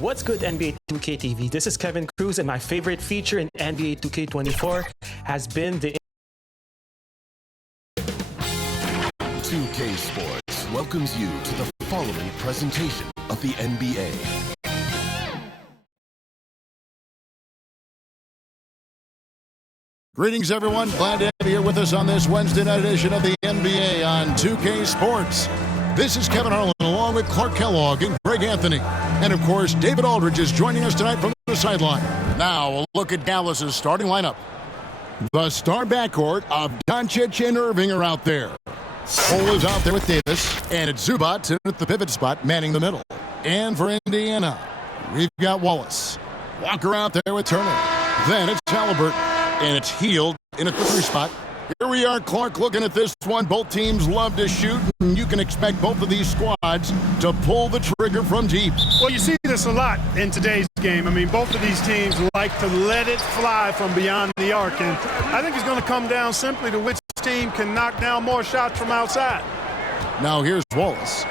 What's good, NBA 2K TV? This is Kevin Cruz, and my favorite feature in NBA 2K24 has been the 2K Sports welcomes you to the following presentation of the NBA. Greetings, everyone. Glad to have you here with us on this Wednesday night edition of the NBA on 2K Sports. This is Kevin Harlan along with Clark Kellogg and Greg Anthony. And, of course, David Aldridge is joining us tonight from the sideline. Now, we'll look at Dallas's starting lineup. The star backcourt of Doncic and Irving are out there. Cole is out there with Davis, and it's Zubac in at the pivot spot, manning the middle. And for Indiana, we've got Wallace. Walker out there with Turner. Then it's Halliburton, and it's Hield in at the 3 spot. Here we are, Clark, looking at this one. Both teams love to shoot, and you can expect both of these squads to pull the trigger from deep. Well, you see this a lot in today's game. I mean, both of these teams like to let it fly from beyond the arc, and I think it's going to come down simply to which team can knock down more shots from outside. Now here's Wallace.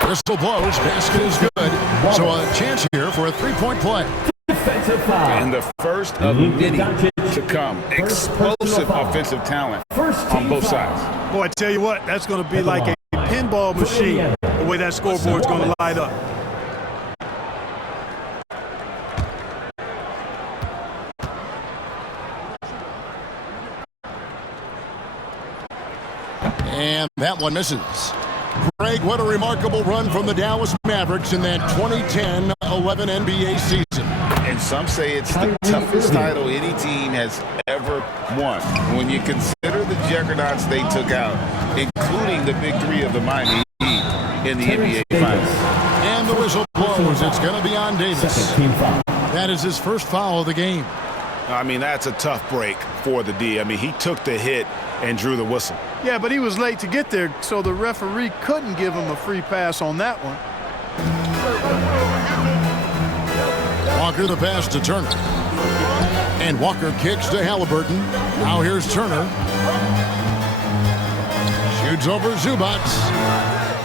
Crystal blows, basket is good. So a chance here for a three-point play. And the first of many to come. Explosive offensive talent on both sides. Boy, I tell you what, that's going to be like a pinball machine, the way that scoreboard's going to light up. And that one misses. Greg, what a remarkable run from the Dallas Mavericks in that 2010-11 NBA season. And some say it's the toughest title any team has ever won. When you consider the juggernauts they took out, including the big three of the Miami Heat in the NBA Finals. And the whistle blows. It's going to be on Davis. That is his first foul of the game. I mean, that's a tough break for the D. I mean, he took the hit and drew the whistle. Yeah, but he was late to get there, so the referee couldn't give him a free pass on that one. Walker the pass to Turner. And Walker kicks to Halliburton. Now here's Turner. Shoots over Zubac.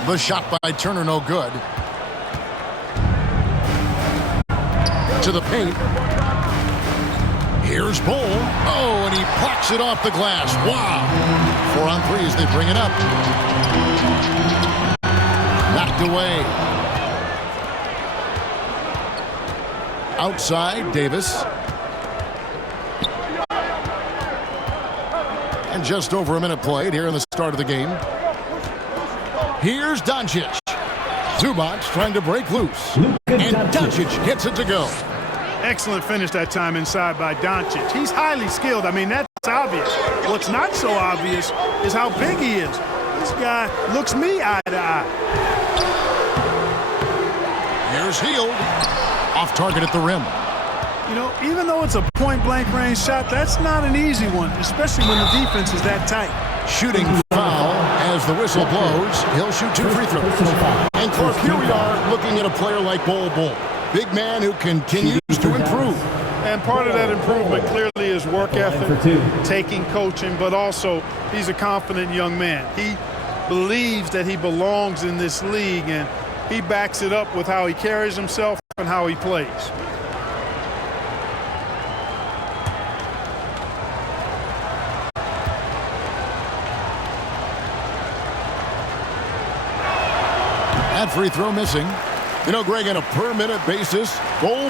The shot by Turner no good. To the paint. Here's Bull. Oh, and he plucks it off the glass. Wow. 4 on 3 as they bring it up. Knocked away. Outside, Davis. And just over a minute played here in the start of the game. Here's Doncic. Zubac trying to break loose. And Doncic gets it to go. Excellent finish that time inside by Doncic. He's highly skilled. I mean, that's obvious. What's not so obvious is how big he is. This guy looks me eye to eye. Here's Hield. Off target at the rim. You know, even though it's a point-blank range shot, that's not an easy one, especially when the defense is that tight. Shooting foul as the whistle blows. He'll shoot 2 free throws. And Clark, here we are looking at a player like Bol. Big man who continues to improve. And part of that improvement clearly is work ethic, taking coaching, but also he's a confident young man. He believes that he belongs in this league, and he backs it up with how he carries himself and how he plays. That free throw missing. You know, Greg, on a per-minute basis, Bol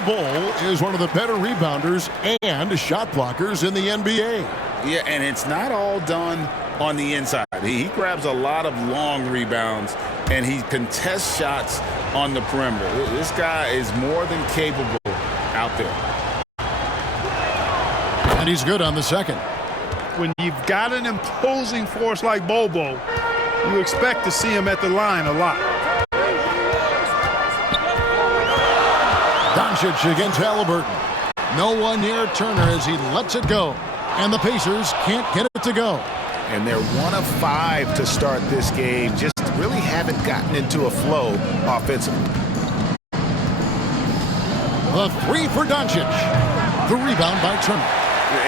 is one of the better rebounders and shot blockers in the NBA. Yeah, and it's not all done on the inside. He grabs a lot of long rebounds, and he contests shots on the perimeter. This guy is more than capable out there. And he's good on the second. When you've got an imposing force like Bol, you expect to see him at the line a lot. Doncic against Halliburton. No one near Turner as he lets it go. And the Pacers can't get it to go. And they're 1 of 5 to start this game. Just really haven't gotten into a flow offensively. The 3 for Doncic. The rebound by Turner.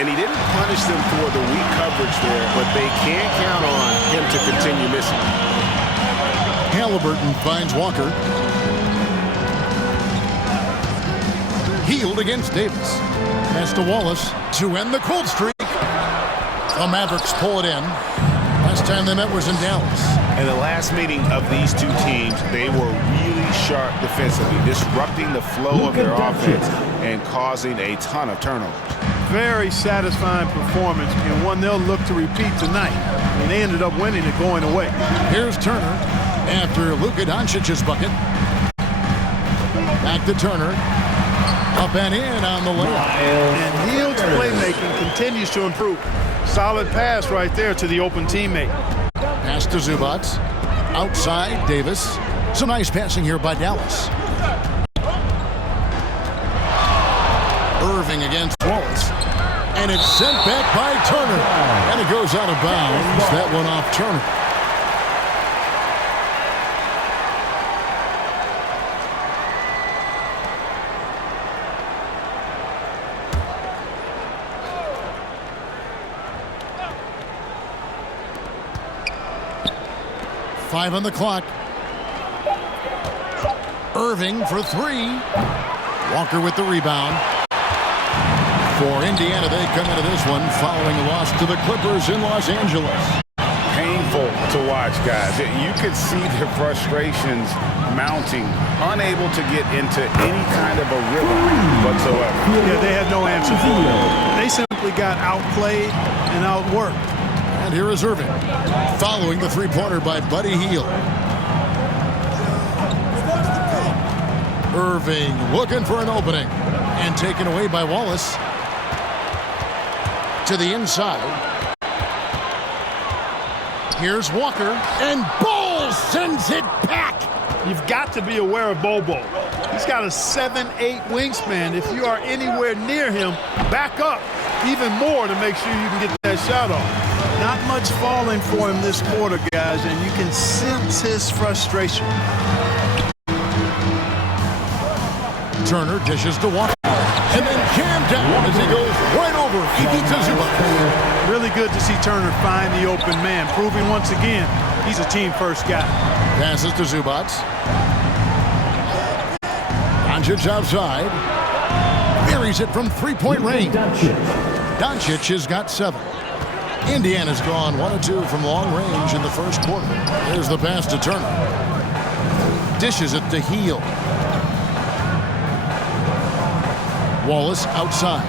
And he didn't punish them for the weak coverage there, but they can't count on him to continue missing. Halliburton finds Walker. Healed against Davis. Pass to Wallace to end the cold streak. The Mavericks pull it in. Last time they met was in Dallas. In the last meeting of these two teams, they were really sharp defensively, disrupting the flow of their offense and causing a ton of turnovers. Very satisfying performance, and one they'll look to repeat tonight. And they ended up winning it going away. Here's Turner after Luka Doncic's bucket. Back to Turner. Up and in on the layup. And Hield's playmaking continues to improve. Solid pass right there to the open teammate. Pass to Zubac. Outside, Davis. Some nice passing here by Dallas. Irving against Wallace. And it's sent back by Turner. And it goes out of bounds. That one off Turner. Five on the clock. Irving for three. Walker with the rebound. For Indiana, they come into this one following a loss to the Clippers in Los Angeles. Painful to watch, guys. You could see their frustrations mounting, unable to get into any kind of a rhythm whatsoever. Yeah, they had no answer for it. They simply got outplayed and outworked. And here is Irving, following the three-pointer by Buddy Hield. Irving looking for an opening and taken away by Wallace. To the inside. Here's Walker, and Ball sends it back. You've got to be aware of Bobo. He's got a 7'8" wingspan. If you are anywhere near him, back up even more to make sure you can get that shot off. Not much falling for him this quarter, guys, and you can sense his frustration. Turner dishes to Walker. And then jammed down as he goes right over Ivica Zubac. Really good to see Turner find the open man, proving once again he's a team-first guy. Passes to Zubac. Doncic outside. Buries it from three-point range. Doncic has got 7. Indiana's gone 1 of 2 from long range in the first quarter. There's the pass to Turner. Dishes it to Hield. Wallace outside.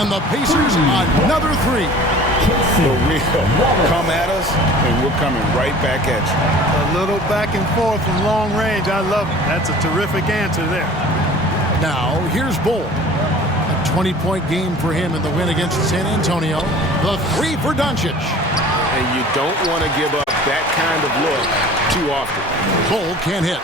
And the Pacers another 3. For real. Come at us, and we're coming right back at you. A little back and forth from long range. I love it. That's a terrific answer there. Now, here's Bull. A 20-point game for him in the win against San Antonio. The 3 for Doncic. And you don't want to give up that kind of look too often. Bull can't hit.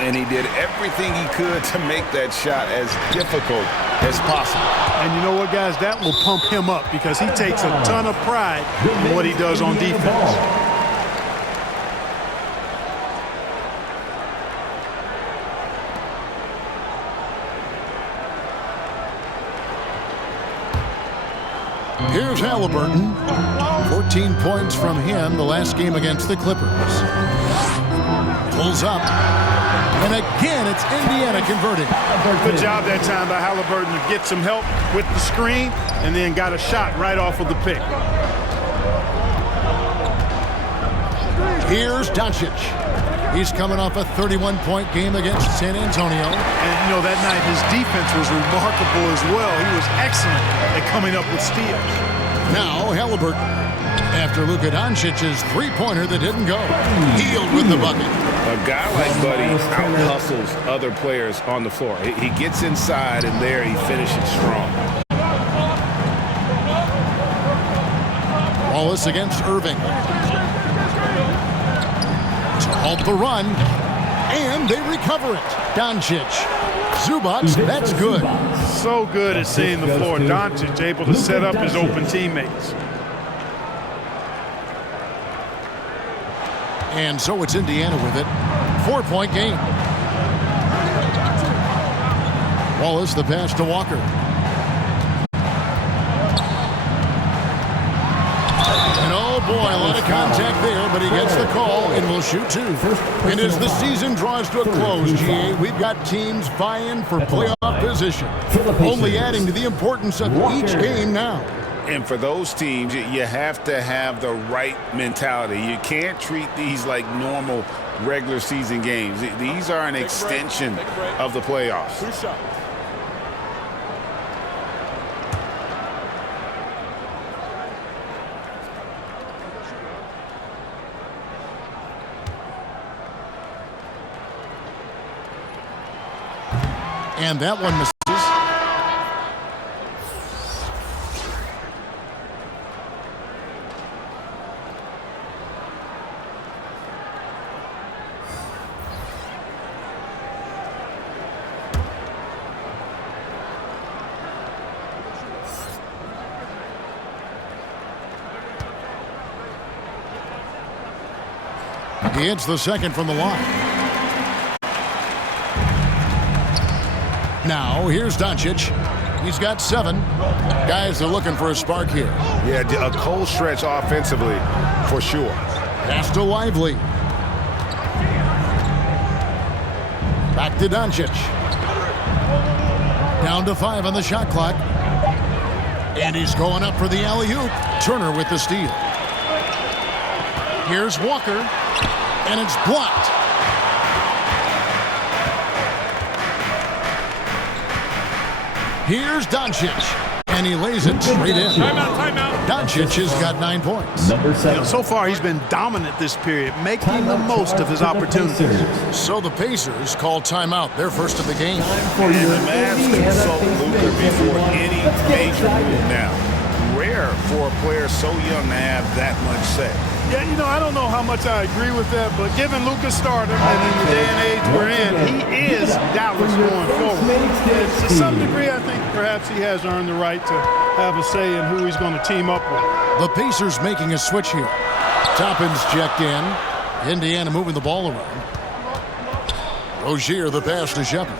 And he did everything he could to make that shot as difficult as possible. And you know what, guys? That will pump him up because he takes a ton of pride in what he does on defense. Here's Halliburton. 14 points from him the last game against the Clippers. Pulls up. And again, it's Indiana converting. Good job that time by Halliburton to get some help with the screen and then got a shot right off of the pick. Here's Doncic. He's coming off a 31-point game against San Antonio. And, you know, that night his defense was remarkable as well. He was excellent at coming up with steals. Now Halliburton. After Luka Doncic's three-pointer that didn't go. Hield with the bucket. A guy like Buddy out-hustles other players on the floor. He gets inside, and there he finishes strong. Wallace against Irving. To halt the run. And they recover it. Doncic. Zubac, that's good. So good at seeing the floor. Doncic able to set up his open teammates. And so it's Indiana with it. 4-point game. Wallace, the pass to Walker. And oh boy, boy, a lot of contact there, but he gets the call and will shoot two. And as the season draws to a close, GA, we've got teams vying for playoff position, only adding to the importance of each game now. And for those teams, you have to have the right mentality. You can't treat these like normal regular season games. These are an extension of the playoffs. And that one misses. He hits the second from the line. Now, here's Doncic. He's got 7. Guys are looking for a spark here. Yeah, a cold stretch offensively, for sure. Pass to Lively. Back to Doncic. Down to 5 on the shot clock. And he's going up for the alley-oop. Turner with the steal. Here's Walker. And it's blocked. Here's Doncic. And he lays it straight in. Timeout. Doncic has got 9 points. Number 7. So far, he's been dominant this period, making the most of his opportunities. So the Pacers call timeout, their first of the game. And the Mavs consult Luka before any major move now. Rare for a player so young to have that much say. Yeah, you know, I don't know how much I agree with that, but given Luka's stardom and in the day and age we're in, he is Dallas going forward. To some degree, I think perhaps he has earned the right to have a say in who he's going to team up with. The Pacers making a switch here. Toppin's checked in. Indiana moving the ball around. Rozier, the pass to Shepard.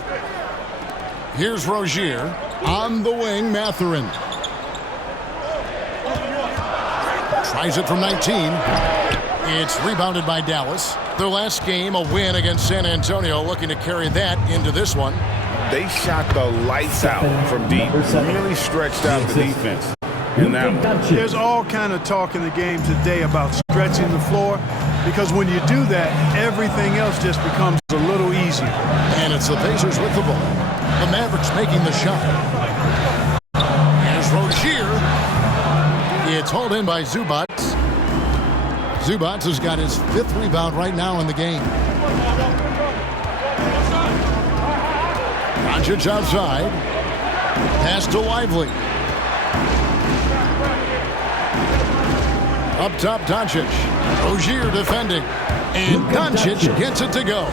Here's Rozier. On the wing, Mathurin. Tries it from 19. It's rebounded by Dallas. Their last game, a win against San Antonio, looking to carry that into this one. They shot the lights out from deep. Really stretched out the defense in that one. There's all kind of talk in the game today about stretching the floor, because when you do that, everything else just becomes a little easier. And it's the Pacers with the ball. The Mavericks making the shot. Here's Rozier. It's hauled in by Zubac. Zubac has got his 5th rebound right now in the game. Doncic outside. Pass to Lively. Up top, Doncic. Rozier defending. And Doncic gets it to go.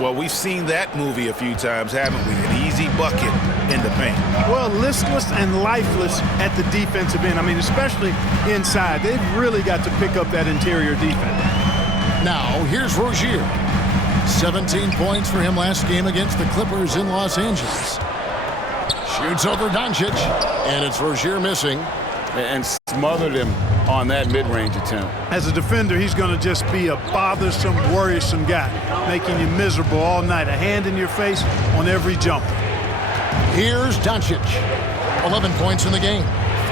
Well, we've seen that movie a few times, haven't we? An easy bucket in the paint. Well, listless and lifeless at the defensive end. I mean, especially inside. They've really got to pick up that interior defense. Now, here's Rozier. 17 points for him last game against the Clippers in Los Angeles. Shoots over Doncic, and it's Rozier missing. And smothered him on that mid-range attempt. As a defender, he's going to just be a bothersome, worrisome guy, making you miserable all night. A hand in your face on every jump. Here's Doncic. 11 points in the game.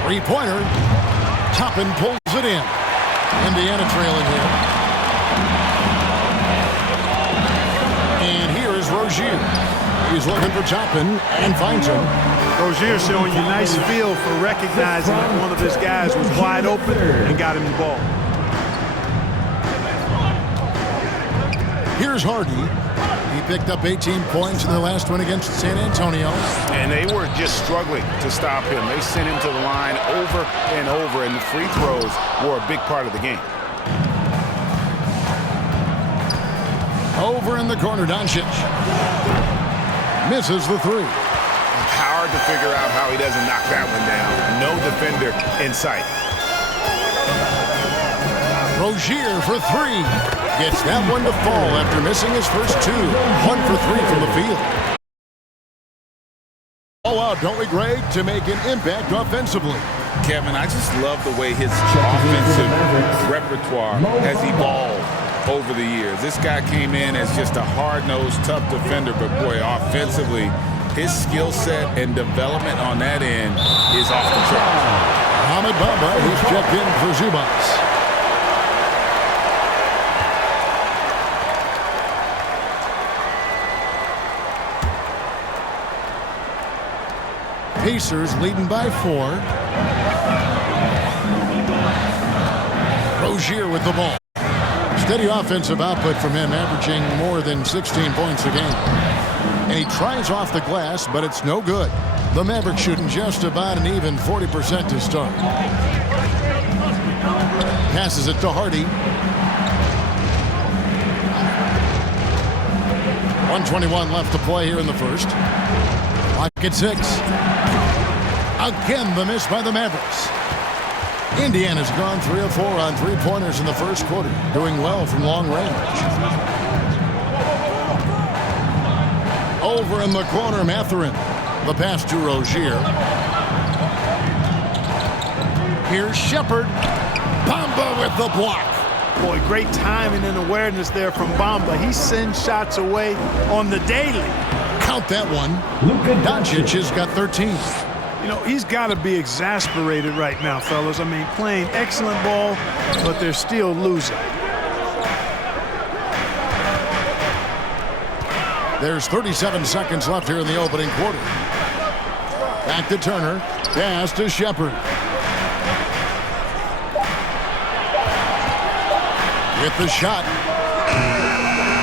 3-pointer. Toppin pulls it in. Indiana trailing here. And here is Rozier. He's looking for Toppin and finds him. Rozier showing you nice feel for recognizing that one of his guys was wide open and got him the ball. Here's Harden. He picked up 18 points in their last one against San Antonio. And they were just struggling to stop him. They sent him to the line over and over, and the free throws were a big part of the game. Over in the corner, Doncic. Misses the 3. Hard to figure out how he doesn't knock that one down. No defender in sight. Rozier for 3. Gets that one to fall after missing his first 2. 1 for 3 from the field. All out, don't we, Greg, to make an impact offensively. Kevin, I just love the way his offensive repertoire has evolved over the years. This guy came in as just a hard-nosed, tough defender, but boy, offensively, his skill set and development on that end is off the charts. Mohamed Bamba, who's checked in for Zubas. Pacers leading by 4. Rozier with the ball. Steady offensive output from him, averaging more than 16 points a game. And he tries off the glass, but it's no good. The Mavericks shooting just about an even 40% to start. Passes it to Hardy. 1:21 left to play here in the first. Clock at 6. Again, the miss by the Mavericks. Indiana's gone 3 of 4 on three-pointers in the first quarter, doing well from long range. Over in the corner, Mathurin. The pass to Rozier. Here's Shepard. Bamba with the block. Boy, great timing and awareness there from Bamba. He sends shots away on the daily. Count that one. Doncic has got 13. You know, he's got to be exasperated right now, fellas. I mean, playing excellent ball, but they're still losing. There's 37 seconds left here in the opening quarter. Back to Turner. Pass to Shepard. With the shot.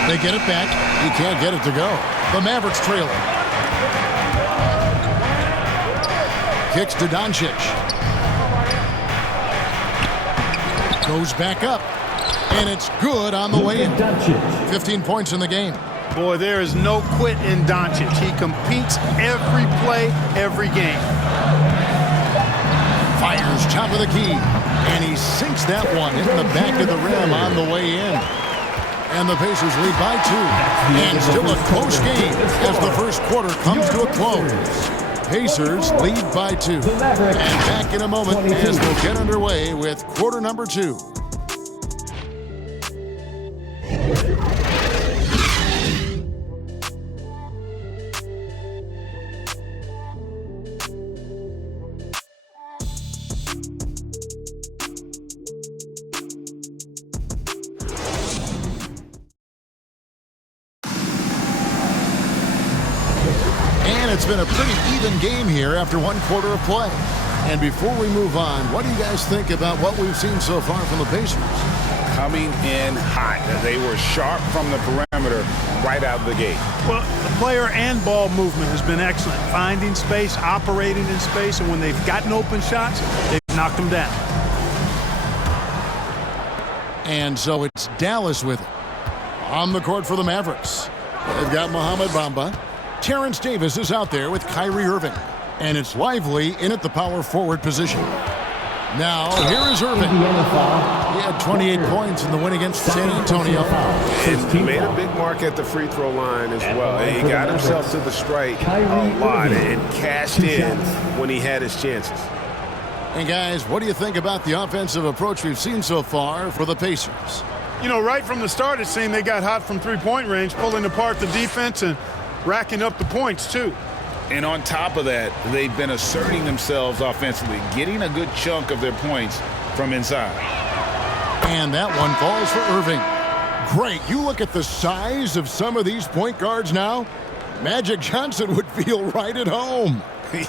They get it back. He can't get it to go. The Mavericks trail it. Kicks to Doncic. Goes back up. And it's good on the way in. 15 points in the game. Boy, there is no quit in Doncic. He competes every play, every game. Fires top of the key. And he sinks that one in the back of the rim on the way in. And the Pacers lead by 2. And still a close game as the first quarter comes to a close. Pacers lead by 2. And back in a moment as we'll get underway with quarter number 2. It's been a pretty even game here after one quarter of play. And before we move on, what do you guys think about what we've seen so far from the Pacers? Coming in hot. They were sharp from the perimeter right out of the gate. Well, the player and ball movement has been excellent. Finding space, operating in space, and when they've gotten open shots, they've knocked them down. And so it's Dallas with it. On the court for the Mavericks. They've got Mohamed Bamba. Terrence Davis is out there with Kyrie Irving. And it's Lively in at the power forward position. Now, here is Irving. He had 28 points in the win against San Antonio. And made a big mark at the free throw line as well. He got himself to the strike a lot and cashed in when he had his chances. And guys, what do you think about the offensive approach we've seen so far for the Pacers? You know, right from the start, it seemed they got hot from three-point range, pulling apart the defense and racking up the points, too. And on top of that, they've been asserting themselves offensively, getting a good chunk of their points from inside. And that one falls for Irving. Great. You look at the size of some of these point guards now. Magic Johnson would feel right at home.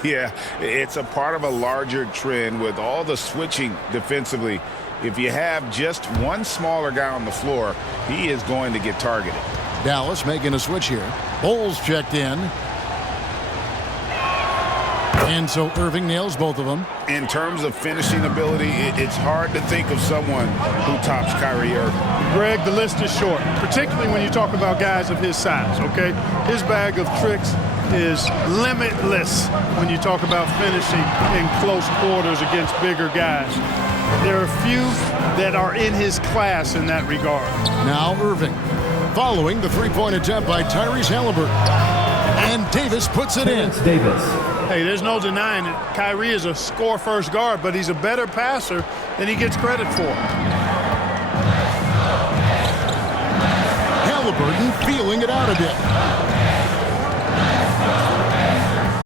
Yeah, it's a part of a larger trend with all the switching defensively. If you have just one smaller guy on the floor, he is going to get targeted. Dallas making a switch here. Bulls checked in. And so Irving nails both of them. In terms of finishing ability, it's hard to think of someone who tops Kyrie Irving. Greg, the list is short, particularly when you talk about guys of his size, okay? His bag of tricks is limitless when you talk about finishing in close quarters against bigger guys. There are few that are in his class in that regard. Now Irving. Following the three-point attempt by Tyrese Halliburton. And Davis puts it in. Davis. Hey, there's no denying it. Kyrie is a score-first guard, but he's a better passer than he gets credit for. Halliburton feeling it out a bit.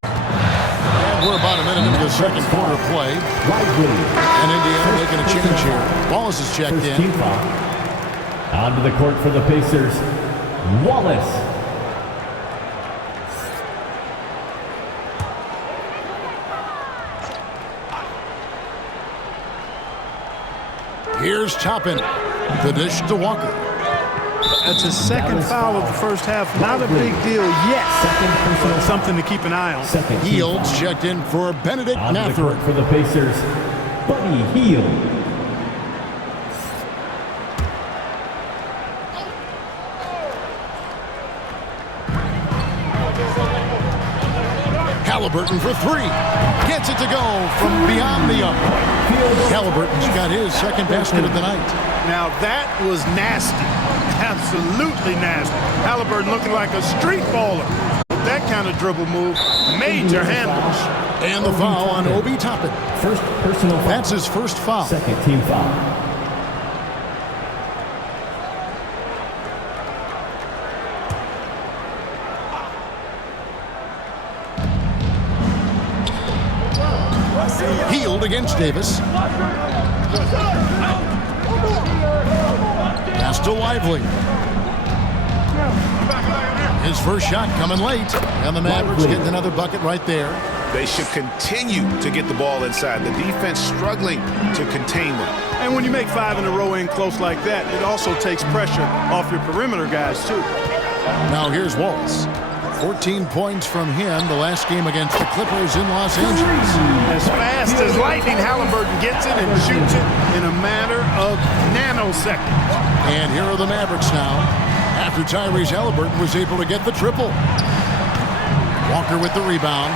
And we're about a minute into the second quarter play. And Indiana making a change here. Wallace is checked in. Onto the court for the Pacers, Wallace. Here's Toppin. The dish to Walker. That's his second foul of the first half. Not a big deal yet. But something to keep an eye on. Hields checked in for Benedict Mathurin. For the Pacers, Buddy Hield. Halliburton for three. Gets it to go from beyond the arc. Halliburton's got his second basket of the night. Now that was nasty. Absolutely nasty. Halliburton looking like a street baller. That kind of dribble move. Major handles. And the foul on Obi Toppin. First personal foul. That's his first foul. Second team foul. Hield against Davis. Pass to Lively. His first shot coming late. And the Mavericks getting another bucket right there. They should continue to get the ball inside. The defense struggling to contain them. And when you make 5 in a row in close like that, it also takes pressure off your perimeter guys, too. Now here's Wallace. 14 points from him the last game against the Clippers in Los Angeles. As fast as lightning, Halliburton gets it and shoots it in a matter of nanoseconds. And here are the Mavericks now. After Tyrese Halliburton was able to get the triple. Walker with the rebound.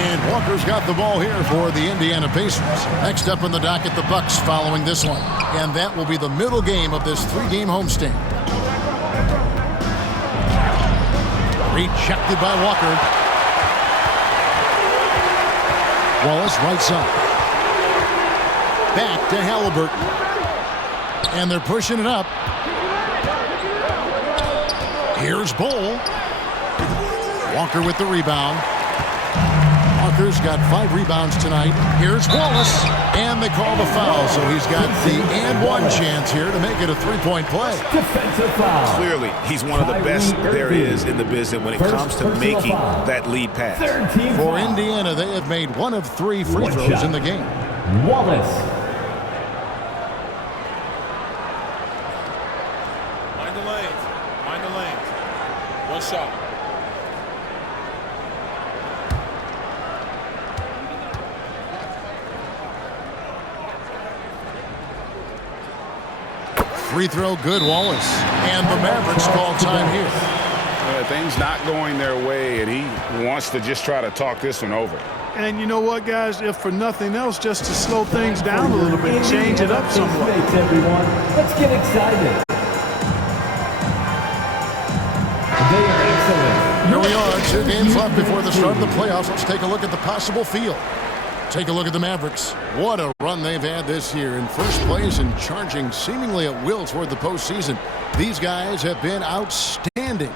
And Walker's got the ball here for the Indiana Pacers. Next up in the docket, the Bucks following this one. And that will be the middle game of this 3-game homestand. Rejected by Walker. Wallace right side. Back to Halliburton. And they're pushing it up. Here's Bull. Walker with the rebound. Walker's got 5 rebounds tonight. Here's Wallace. And they call the foul, so he's got the and one chance here to make it a 3-point play. Defensive foul. Clearly, he's one of the best there is in the business when it comes to making that lead pass. For Indiana, they have made 1 of 3 free throws in the game. Wallace. Mind the lanes. Mind the lanes. One shot. Free throw good, Wallace. And the Mavericks call time here. Things not going their way, and he wants to just try to talk this one over. And you know what, guys? If for nothing else, just to slow things down a little bit, change it up somewhat. Everyone, let's get excited. They are excellent. Here we are, 2 games left before the start of the playoffs. Let's take a look at the possible field. Take a look at the Mavericks. What a run they've had this year. In first place and charging seemingly at will toward the postseason. These guys have been outstanding.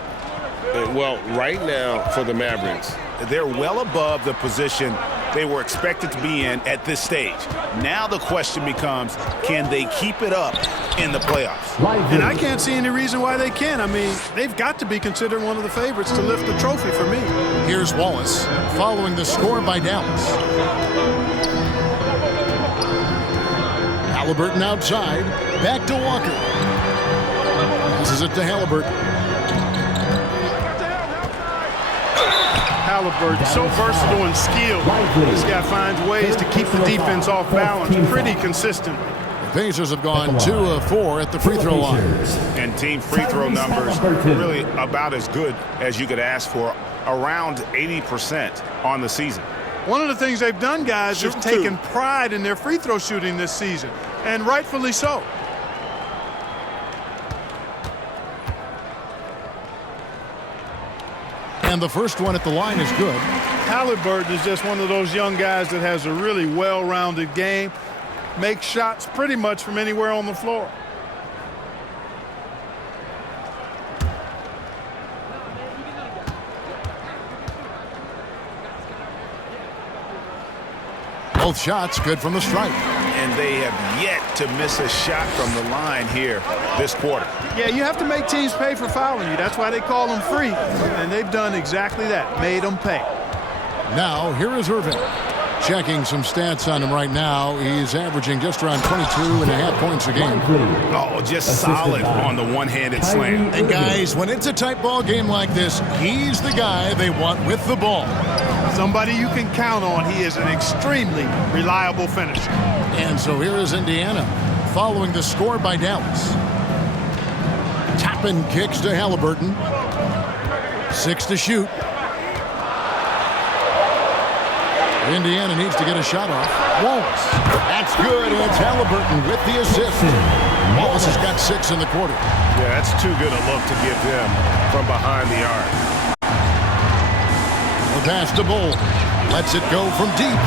Well, right now for the Mavericks, They're well above the position they were expected to be in at this stage. Now the question becomes, can they keep it up in the playoffs? And I can't see any reason why they can. I mean, they've got to be considered one of the favorites to lift the trophy for me. Here's Wallace following the score by Dallas. Halliburton outside. Back to Walker. Passes it to Halliburton. Halliburton, so versatile and skilled. This guy finds ways to keep the defense off balance pretty consistently. The Pacers have gone 2 of 4 at the free throw line. And team free throw numbers really about as good as you could ask for, around 80% on the season. One of the things they've done, guys, is taken pride in their free throw shooting this season, and rightfully so. And the first one at the line is good. Halliburton is just one of those young guys that has a really well-rounded game, makes shots pretty much from anywhere on the floor. Both shots good from the stripe. And they have yet to miss a shot from the line here this quarter. Yeah, you have to make teams pay for fouling you. That's why they call them free. And they've done exactly that, made them pay. Now, here is Irving. Checking some stats on him right now. He's averaging just around 22.5 points a game. Oh, just solid on the one-handed slam. And guys, when it's a tight ball game like this, he's the guy they want with the ball. Somebody you can count on. He is an extremely reliable finisher. And so here is Indiana, following the score by Dallas. Toppin kicks to Halliburton. 6 to shoot. Indiana needs to get a shot off. Wallace. That's good. And it's Halliburton with the assist. Wallace has got 6 in the quarter. Yeah, that's too good a look to give them from behind the arc. The pass to Bull. Lets it go from deep.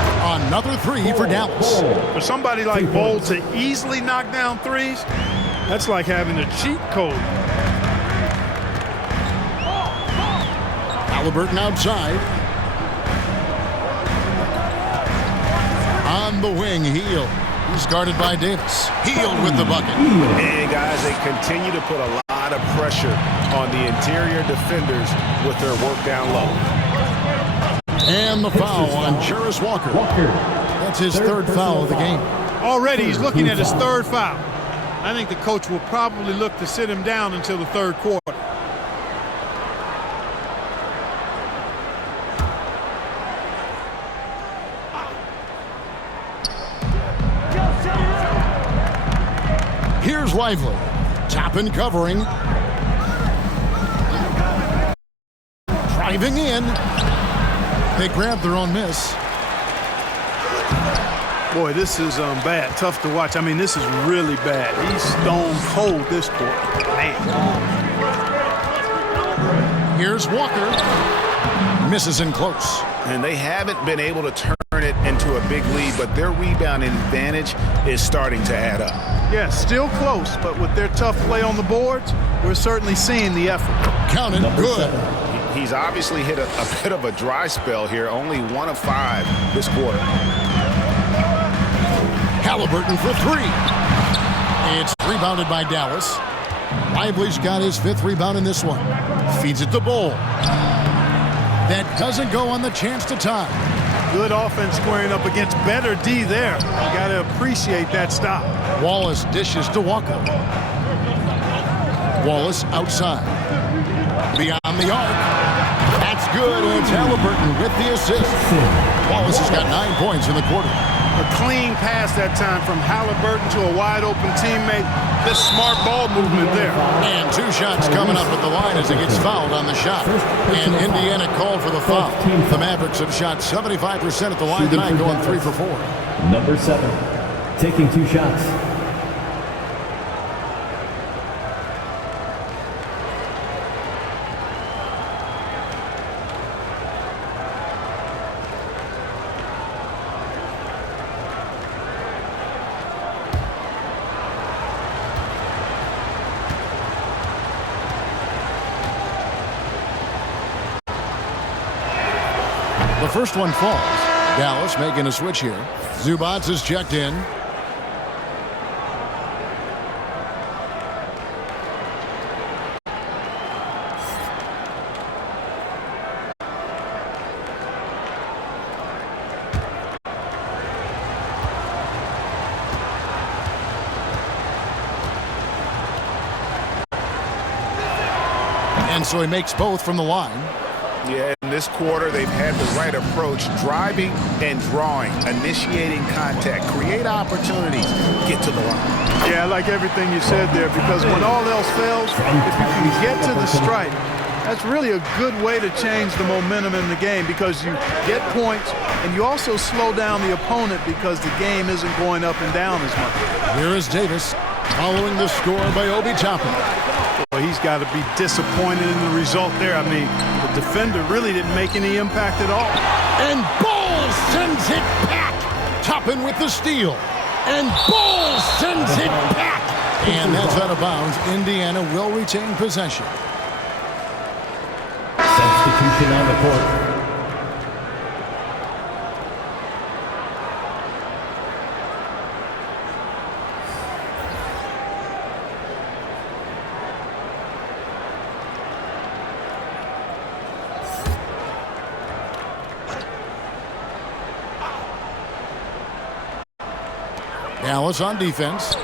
Another 3 for Dallas. For somebody like Bull to easily knock down threes, that's like having a cheat code. Halliburton outside. On the wing, Hield. He's guarded by Davis. Hield with the bucket. And guys, they continue to put a lot of pressure on the interior defenders with their work down low. And the foul on Jarris Walker. That's his third foul of the game. Already he's looking at his third foul. I think the coach will probably look to sit him down until the third quarter. Here's Lively. Toppin covering. Driving in. They grabbed their own miss. Boy, this is bad. Tough to watch. I mean, this is really bad. He's stone cold this quarter. Man. Here's Walker. Misses in close. And they haven't been able to turn it into a big lead, but their rebounding advantage is starting to add up. Yeah, still close, but with their tough play on the boards, we're certainly seeing the effort. Counted. Good. He's obviously hit a bit of a dry spell here, only 1 of 5 this quarter. Halliburton for 3. It's rebounded by Dallas. Lively's got his 5th rebound in this one. Feeds it to Bull. That doesn't go on the chance to tie. Good offense squaring up against better D there. You got to appreciate that stop. Wallace dishes to Walker. Wallace outside. Beyond the arc. That's good. And it's Halliburton with the assist. Wallace has got 9 points in the quarter. A clean pass that time from Halliburton to a wide-open teammate. Just smart ball movement there. And 2 shots coming up at the line as he gets fouled on the shot. And Indiana called for the foul. The Mavericks have shot 75% at the line tonight, going 3 for 4. Number 7, taking 2 shots. The first one falls. Dallas making a switch here. Zubac is checked in. And so he makes both from the line. Yeah, in this quarter, they've had the right approach, driving and drawing, initiating contact, create opportunities, get to the line. Yeah, I like everything you said there, because when all else fails, if you can get to the stripe, that's really a good way to change the momentum in the game, because you get points and you also slow down the opponent because the game isn't going up and down as much. Here is Davis following the score by Obi Toppin. Well, he's got to be disappointed in the result there. I mean, the defender really didn't make any impact at all. And Ball sends it back. Toppin with the steal. And Ball sends it back. And that's out of bounds. Indiana will retain possession. Substitution on the court. Dallas on defense.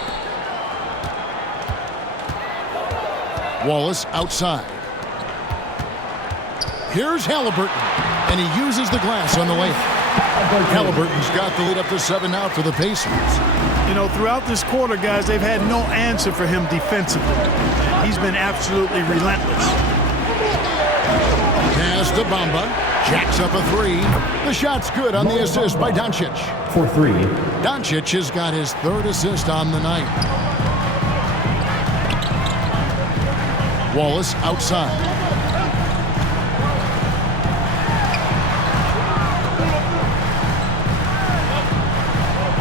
Wallace outside. Here's Halliburton, and he uses the glass on the layup. Halliburton's got the lead up to 7 now for the Pacers. You know, throughout this quarter, guys, they've had no answer for him defensively. He's been absolutely relentless. Pass to Bamba. Jacks up a 3. The shot's good on the assist by Doncic. For 3. Doncic has got his 3rd assist on the night. Wallace outside.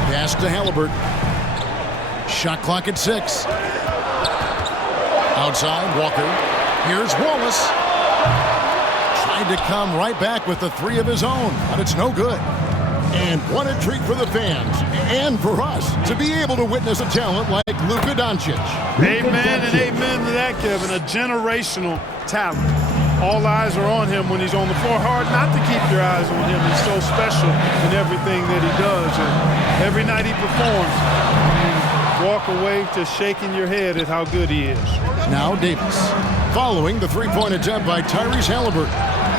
Pass to Halliburton. Shot clock at 6. Outside, Walker. Here's Wallace. Tried to come right back with the 3 of his own, but it's no good. And what a treat for the fans and for us to be able to witness a talent like Luka Doncic. Amen and amen to that, Kevin. A generational talent. All eyes are on him when he's on the floor. Hard not to keep your eyes on him. He's so special in everything that he does. And every night he performs, you walk away just shaking your head at how good he is. Now Davis. Following the 3-point attempt by Tyrese Halliburton.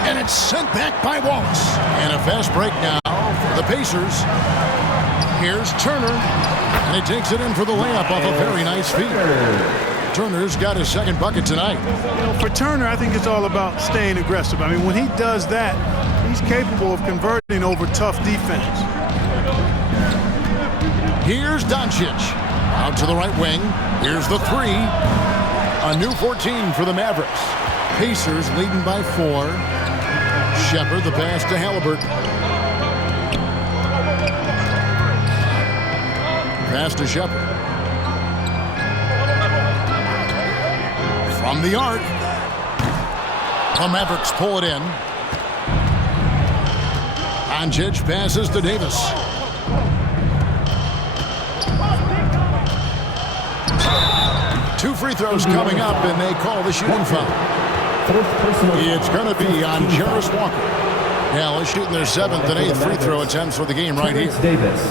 And it's sent back by Wallace. And a fast break now for the Pacers. Here's Turner. And he takes it in for the layup off a very nice feed. Turner's got his 2nd bucket tonight. You know, for Turner, I think it's all about staying aggressive. I mean, when he does that, he's capable of converting over tough defense. Here's Doncic. Out to the right wing. Here's the 3. A new 14 for the Mavericks. Pacers leading by 4. Shepard, the pass to Halliburton. Pass to Shepard. From the arc. The Mavericks pull it in. Doncic passes to Davis. Two free throws coming up, and they call the shooting foul. It's going to be on Jarris Walker. Dallas shooting their 7th and 8th free throw attempts for the game right here. Davis.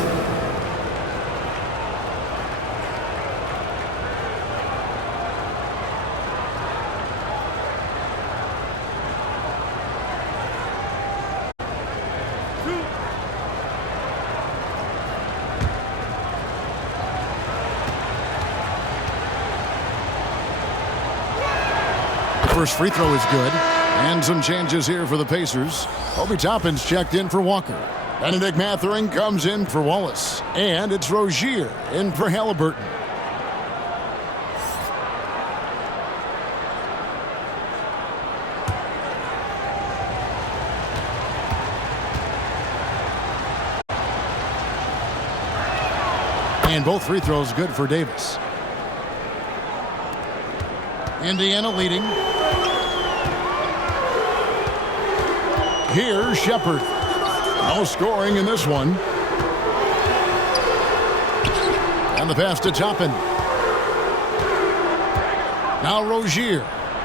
First free throw is good. And some changes here for the Pacers. Obi Toppin's checked in for Walker. Benedict Mathurin comes in for Wallace. And it's Rozier in for Halliburton. And both free throws good for Davis. Indiana leading. Here's Shepard. No scoring in this one. And the pass to Toppin. Now Rozier.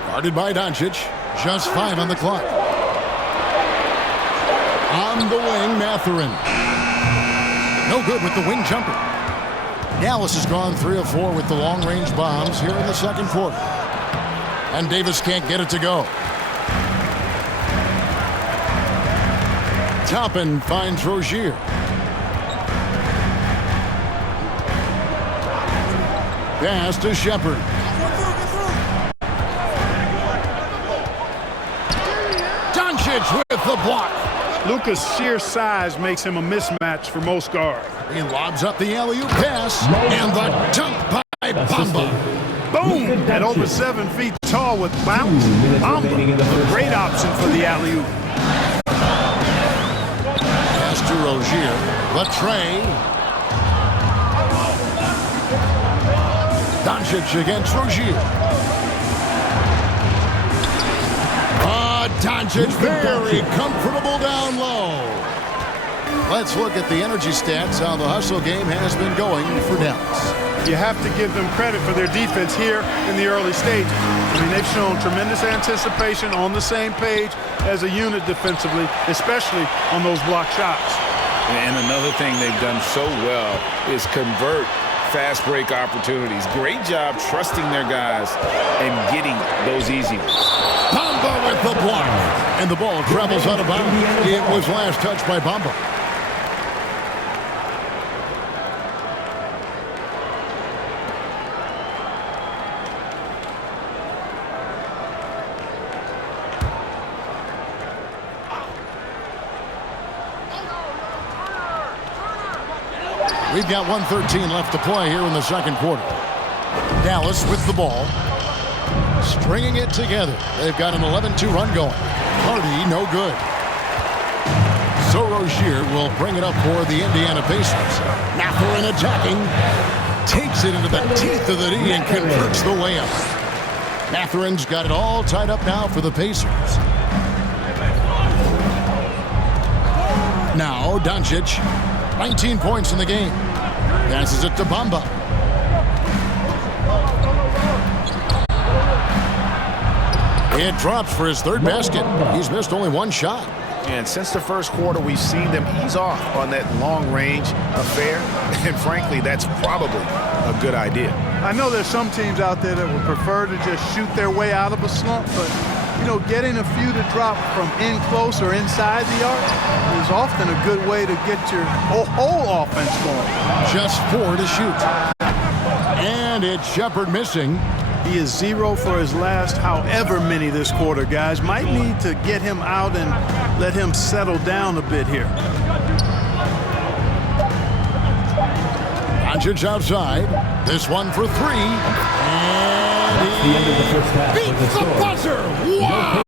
Guarded by Doncic. Just 5 on the clock. On the wing, Mathurin. No good with the wing jumper. Dallas has gone 3 of 4 with the long-range bombs here in the 2nd quarter. And Davis can't get it to go. Toppin finds Rozier. Pass to Shepard. Doncic with the block. Luka's sheer size makes him a mismatch for most guards. He lobs up the alley-oop pass. And the dunk by Bamba. Boom! At over 7 feet tall with bounce. Bamba, a great option for the alley-oop. to Rozier. Latre. Doncic against Rozier. Doncic very comfortable down low. Let's look at the energy stats, how the hustle game has been going for Dallas. You have to give them credit for their defense here in the early stages. I mean, they've shown tremendous anticipation, on the same page as a unit defensively, especially on those block shots. And another thing they've done so well is convert fast break opportunities. Great job trusting their guys and getting those easy ones. Bamba with the block. And the ball travels out of bounds. It was last touched by Bamba. We've got 1:13 left to play here in the second quarter. Dallas with the ball. Stringing it together. They've got an 11-2 run going. Hardy, no good. So Rozier will bring it up for the Indiana Pacers. Mathurin attacking. Takes it into the teeth of the D and converts the layup. Mathurin's got it all tied up now for the Pacers. Now Doncic. 19 points in the game. Passes it to Bamba. It drops for his third basket. He's missed only one shot. And since the first quarter, we've seen them ease off on that long-range affair. And frankly, that's probably a good idea. I know there's some teams out there that would prefer to just shoot their way out of a slump, but, you know, getting a few to drop from in close or inside the arc is often a good way to get your whole offense going. Just 4 to shoot. And it's Shepard missing. He is 0 for his last however many this quarter, guys. Might need to get him out and let him settle down a bit here. Doncic outside. This one for 3. And he beats the buzzer. Wow!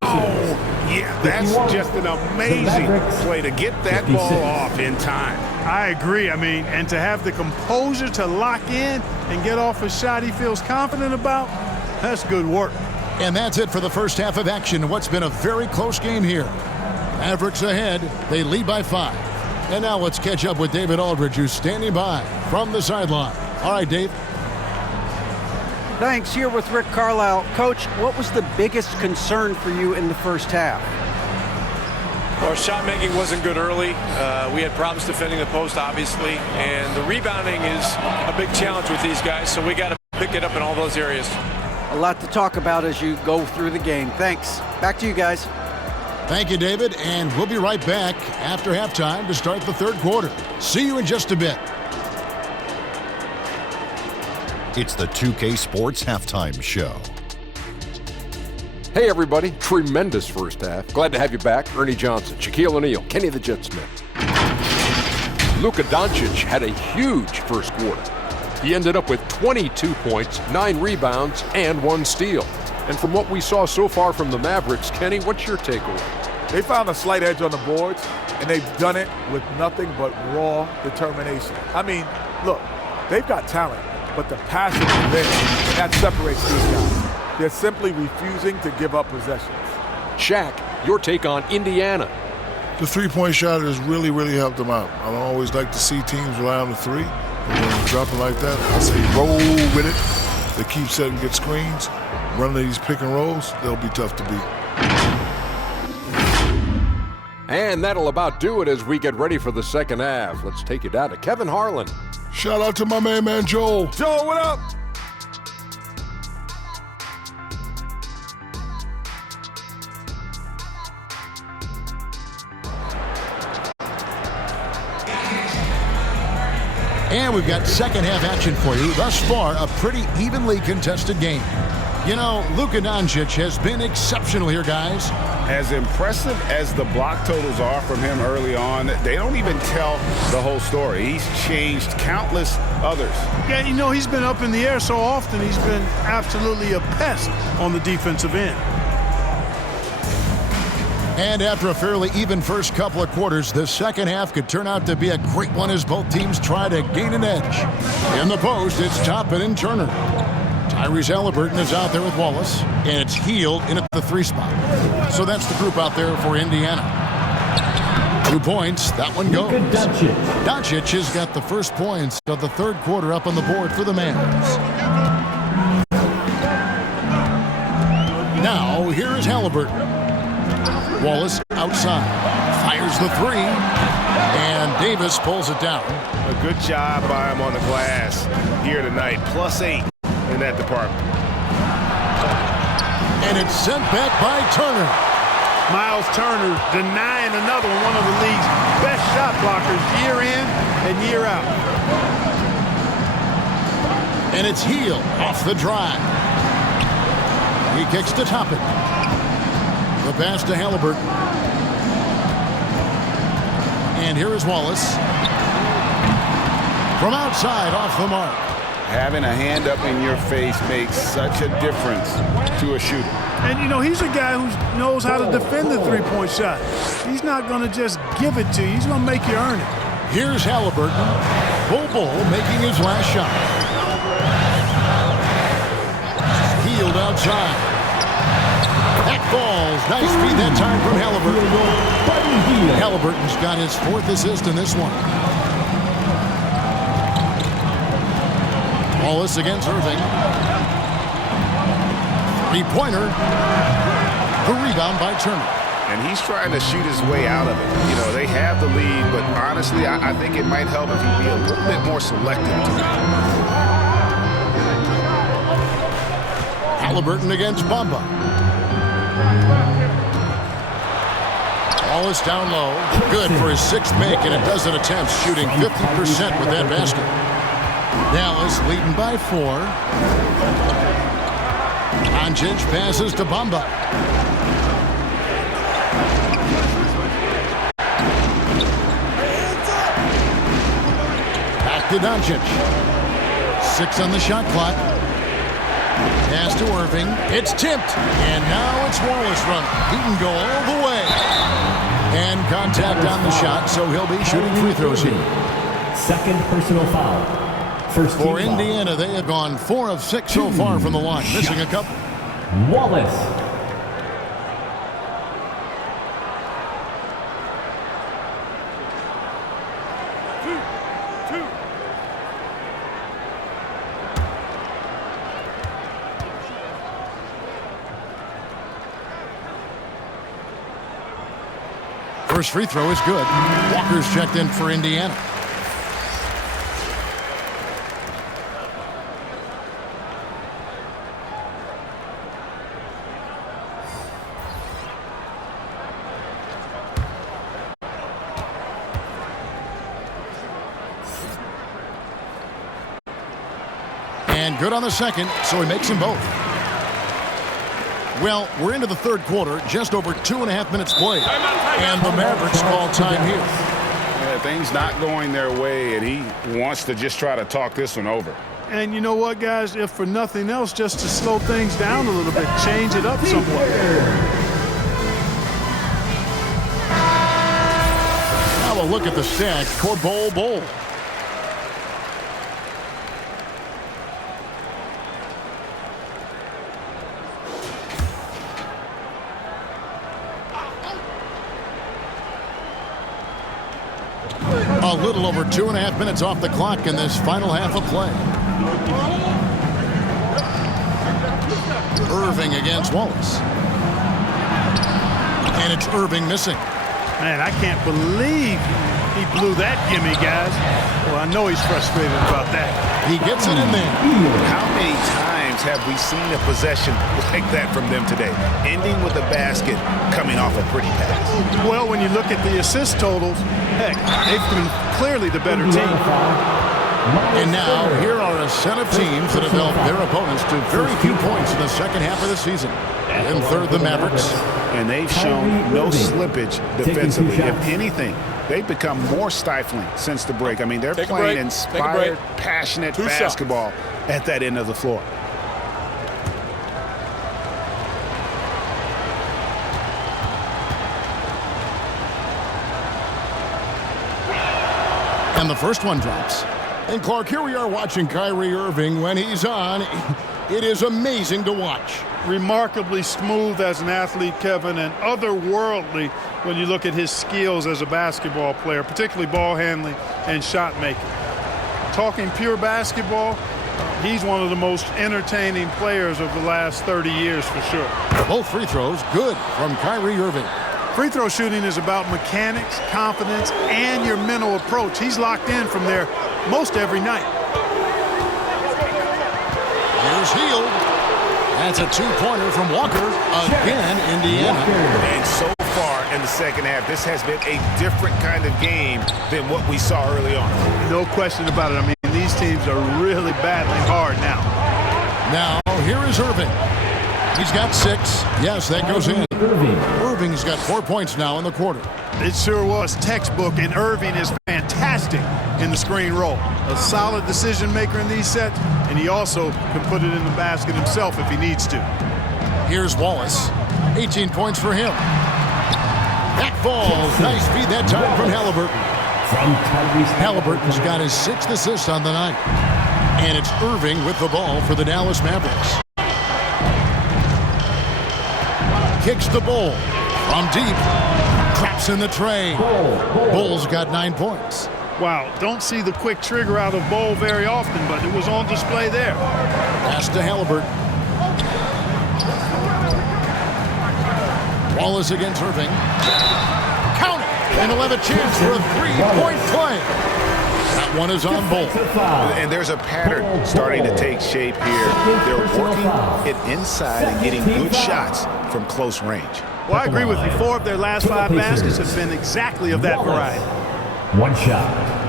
Yeah, that's just an amazing play to get that ball off in time. I agree. I mean, and to have the composure to lock in and get off a shot he feels confident about, that's good work. And that's it for the first half of action. What's been a very close game here. Mavericks ahead. They lead by 5. And now let's catch up with David Aldridge, who's standing by from the sideline. All right, Dave. Thanks. Here with Rick Carlisle. Coach, what was the biggest concern for you in the first half? Well, shot making wasn't good early. We had problems defending the post, obviously, and the rebounding is a big challenge with these guys, so we got to pick it up in all those areas. A lot to talk about as you go through the game. Thanks. Back to you guys. Thank you, David, and we'll be right back after halftime to start the third quarter. See you in just a bit. It's the 2K Sports Halftime Show. Hey everybody, tremendous first half. Glad to have you back. Ernie Johnson, Shaquille O'Neal, Kenny the Jet Smith. Luka Doncic had a huge first quarter. He ended up with 22 points, 9 rebounds, and 1 steal. And from what we saw so far from the Mavericks, Kenny, what's your takeaway? They found a slight edge on the boards, and they've done it with nothing but raw determination. I mean, look, they've got talent, but the passing is there, and that separates these guys. They're simply refusing to give up possessions. Shaq, your take on Indiana. The three-point shot has really, really helped them out. I don't always like to see teams rely on the three. But when you drop it like that, I say roll with it. They keep setting good screens. Running these pick and rolls, they'll be tough to beat. And that'll about do it as we get ready for the second half. Let's take you down to Kevin Harlan. Shout out to my man Joel. Joel, what up? And we've got second half action for you. Thus far, a pretty evenly contested game. You know, Luka Doncic has been exceptional here, guys. As impressive as the block totals are from him early on, they don't even tell the whole story. He's changed countless others. Yeah, you know, he's been up in the air so often, he's been absolutely a pest on the defensive end. And after a fairly even first couple of quarters, the second half could turn out to be a great one as both teams try to gain an edge. In the post, it's Toppin and Turner. Tyrese Halliburton is out there with Wallace, and it's Hield in at the 3 spot. So that's the group out there for Indiana. 2 points, that one goes. Doncic has got the first points of the third quarter up on the board for the Mavs. Now, here's Halliburton. Wallace outside, fires the 3, and Davis pulls it down. A good job by him on the glass here tonight. +8 in that department. And it's sent back by Turner. Miles Turner denying another one of the league's best shot blockers year in and year out. And it's Hield off the drive. He kicks to Toppin. The pass to Halliburton. And here is Wallace. From outside, off the mark. Having a hand up in your face makes such a difference to a shooter. And, you know, he's a guy who knows how to defend the three-point shot. He's not going to just give it to you. He's going to make you earn it. Here's Halliburton. Bull making his last shot. Hield outside. That falls. Nice feed that time from Halliburton. Halliburton's got his 4th assist in this one. Wallace against Irving. 3-pointer. The rebound by Turner. And he's trying to shoot his way out of it. You know, they have the lead, but honestly, I think it might help if he be a little bit more selective tonight. Halliburton against Bamba. Wallace down low. Good for his 6th make in a dozen attempts, shooting 50% with that basket. Dallas leading by 4. Doncic passes to Bamba. Back to Doncic. 6 on the shot clock. Pass to Irving. It's tipped. And now it's Wallace running. He can go all the way. And contact on the shot, so he'll be shooting free throws here. Second personal foul. First for Indiana, they have gone 4 of 6 so far from the line, missing a couple. Wallace. First free throw is good. Walker's checked in for Indiana. And good on the second, so he makes them both. Well, we're into the third quarter, just over 2.5 minutes played. And the Mavericks call time here. Yeah, things not going their way, and he wants to just try to talk this one over. And you know what, guys? If for nothing else, just to slow things down a little bit, change it up somewhat. Now a look at the stats for Bowl. A little over 2.5 minutes off the clock in this final half of play. Irving against Wallace. And it's Irving missing. Man, I can't believe he blew that gimme, guys. Well, I know he's frustrated about that. He gets it in there. How many times have we seen a possession like that from them today? Ending with a basket, coming off a pretty pass. Well, when you look at the assist totals, heck, they've been clearly the better team. And now, here are a set of teams that have held their opponents to very few points in the second half of the season. In third, the Mavericks. And they've shown no slippage defensively. If anything, they've become more stifling since the break. I mean, they're playing inspired, passionate basketball at that end of the floor. And the first one drops. And Clark, here we are watching Kyrie Irving. When he's on, it is amazing to watch. Remarkably smooth as an athlete, Kevin, and otherworldly when you look at his skills as a basketball player, particularly ball handling and shot making. Talking pure basketball, he's one of the most entertaining players of the last 30 years for sure. Both free throws good from Kyrie Irving. Free throw shooting is about mechanics, confidence, and your mental approach. He's locked in from there most every night. Here's Hield. That's a two-pointer from Walker. Again, Indiana. And so far in the second half, this has been a different kind of game than what we saw early on. No question about it. I mean, these teams are really battling hard now. Now, here is Irving. He's got 6. Yes, that goes in. Irving's got 4 points now in the quarter. It sure was textbook, and Irving is fantastic in the screen roll. A solid decision maker in these sets, and he also can put it in the basket himself if he needs to. Here's Wallace. 18 points for him. That ball. Nice feed that time from Halliburton. Halliburton's got his 6th assist on the night. And it's Irving with the ball for the Dallas Mavericks. Kicks the ball from deep. Traps in the tray. Bull's got 9 points. Wow, don't see the quick trigger out of Bull very often, but it was on display there. Pass to Halliburton. Wallace against Irving. Count it! And he'll have a chance for a 3-point play. That one is on Bull. And there's a pattern starting to take shape here. They're working it inside and getting good shots from close range. Well, I agree with you. 4 of their last 5 baskets have been exactly of that variety. One shot.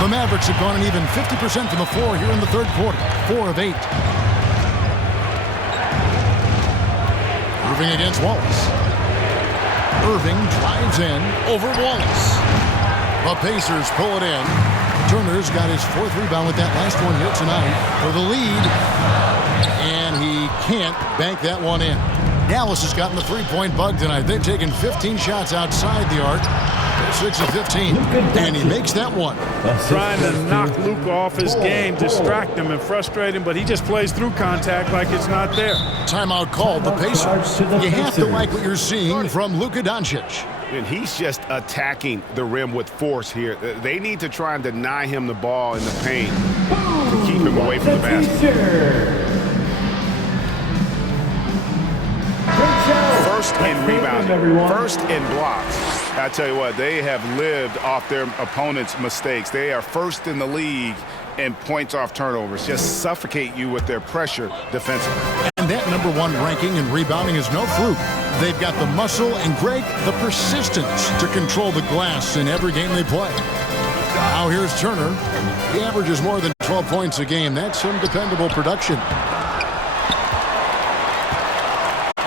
The Mavericks have gone an even 50% from the floor here in the third quarter. 4 of 8. Irving against Wallace. Irving drives in over Wallace. The Pacers pull it in. Turner's got his 4th rebound with that last one here tonight for the lead. And he can't bank that one in. Dallas has gotten the 3-point bug tonight. They've taken 15 shots outside the arc. 6 of 15, and he makes that one. Trying to knock Luka off his game, distract him and frustrate him, but he just plays through contact like it's not there. Timeout called the Pacers. You have to like what you're seeing from Luka Doncic. And he's just attacking the rim with force here. They need to try and deny him the ball in the paint to keep him away from the basket. First in rebounding, first in blocks. I tell you what, they have lived off their opponent's mistakes. They are first in the league in points off turnovers. Just suffocate you with their pressure defensively. And that #1 ranking in rebounding is no fluke. They've got the muscle and, Greg, the persistence to control the glass in every game they play. Now here's Turner. He averages more than 12 points a game. That's some dependable production.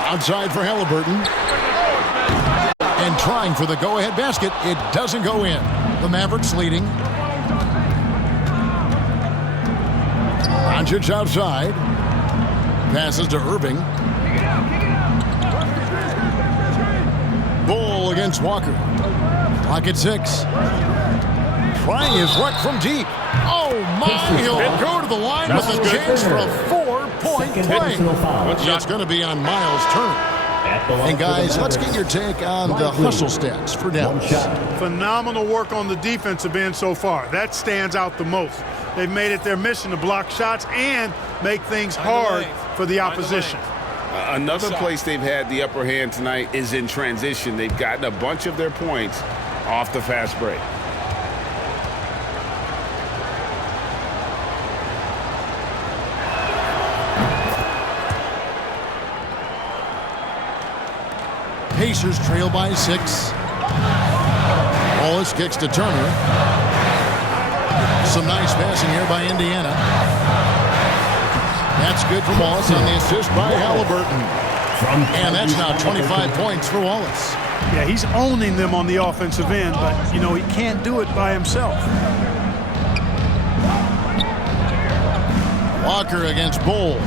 Outside for Halliburton. And trying for the go-ahead basket. It doesn't go in. The Mavericks leading. Doncic outside. Passes to Irving. Bull against Walker. Clock at 6. Trying his luck from deep. Oh, my. He'll go to the line with a chance for a 4-point play. It's going to be on Miles Turner. And guys, let's get your take on the hustle stats for Dallas. Phenomenal work on the defensive end so far. That stands out the most. They've made it their mission to block shots and make things hard for the opposition. Another place they've had the upper hand tonight is in transition. They've gotten a bunch of their points off the fast break. Pacers trail by 6. Wallace kicks to Turner. Some nice passing here by Indiana. That's good for Wallace on the assist by Halliburton. And that's now 25 points for Wallace. Yeah, he's owning them on the offensive end, but, you know, he can't do it by himself. Walker against Bull.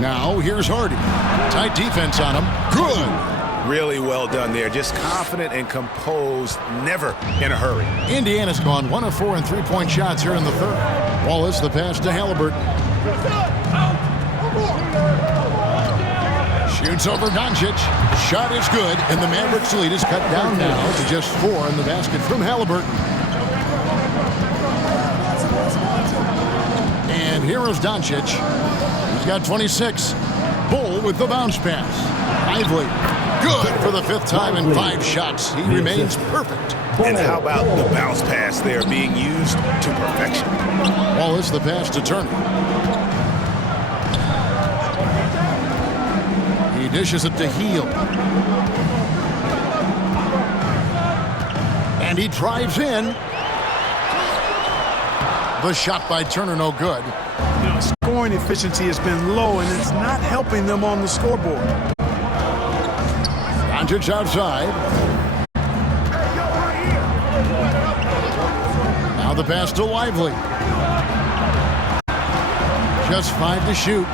Now here's Hardy. Tight defense on him. Good. Really well done there. Just confident and composed, never in a hurry. Indiana's gone 1 of 4 in three-point shots here in the third. Wallace the pass to Halliburton. Shoots over Doncic. Shot is good, and the Mavericks lead is cut down now to just 4 in the basket from Halliburton. And here is Doncic. He's got 26. Bull with the bounce pass. Lively. Good for the 5th time in 5 shots. He remains perfect. And how about the bounce pass there being used to perfection? Wallace the pass to Turner. He dishes it to Heel. And he drives in. The shot by Turner no good. You know, scoring efficiency has been low, and it's not helping them on the scoreboard. Doncic outside. Now the pass to Lively. Just 5 to shoot.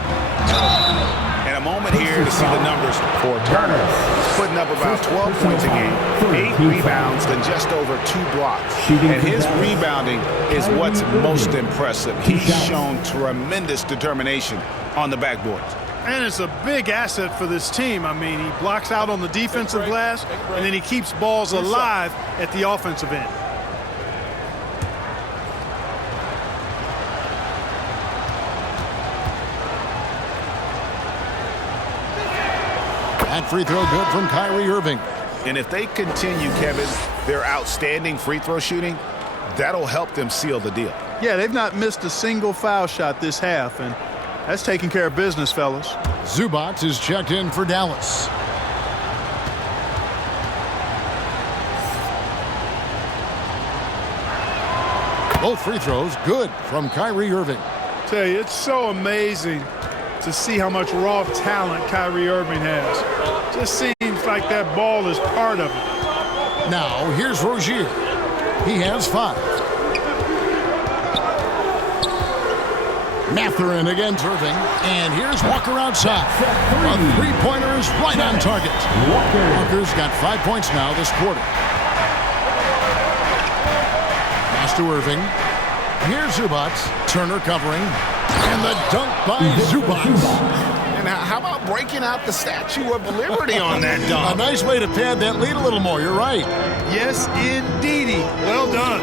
And a moment here to see the numbers for Turner. He's putting up about 12 points a game, 8 rebounds, and just over 2 blocks. And his rebounding is what's most impressive. He's shown tremendous determination on the backboard. And it's a big asset for this team. I mean, he blocks out on the defensive glass, and then he keeps balls alive at the offensive end. That free throw good from Kyrie Irving. And if they continue, Kevin, their outstanding free throw shooting, that'll help them seal the deal. Yeah, they've not missed a single foul shot this half, and that's taking care of business, fellas. Zubac is checked in for Dallas. Both free throws good from Kyrie Irving. Tell you, it's so amazing to see how much raw talent Kyrie Irving has. Just seems like that ball is part of it. Now here's Rozier. He has 5. Mathurin against Irving, and here's Walker outside. A three-pointer is right on target. Walker's got 5 points now this quarter. Pass to Irving. Here's Zubac. Turner covering, and the dunk by Zubac. And how about breaking out the Statue of Liberty on that dunk? A nice way to pad that lead a little more. You're right. Yes, indeedy. Well done.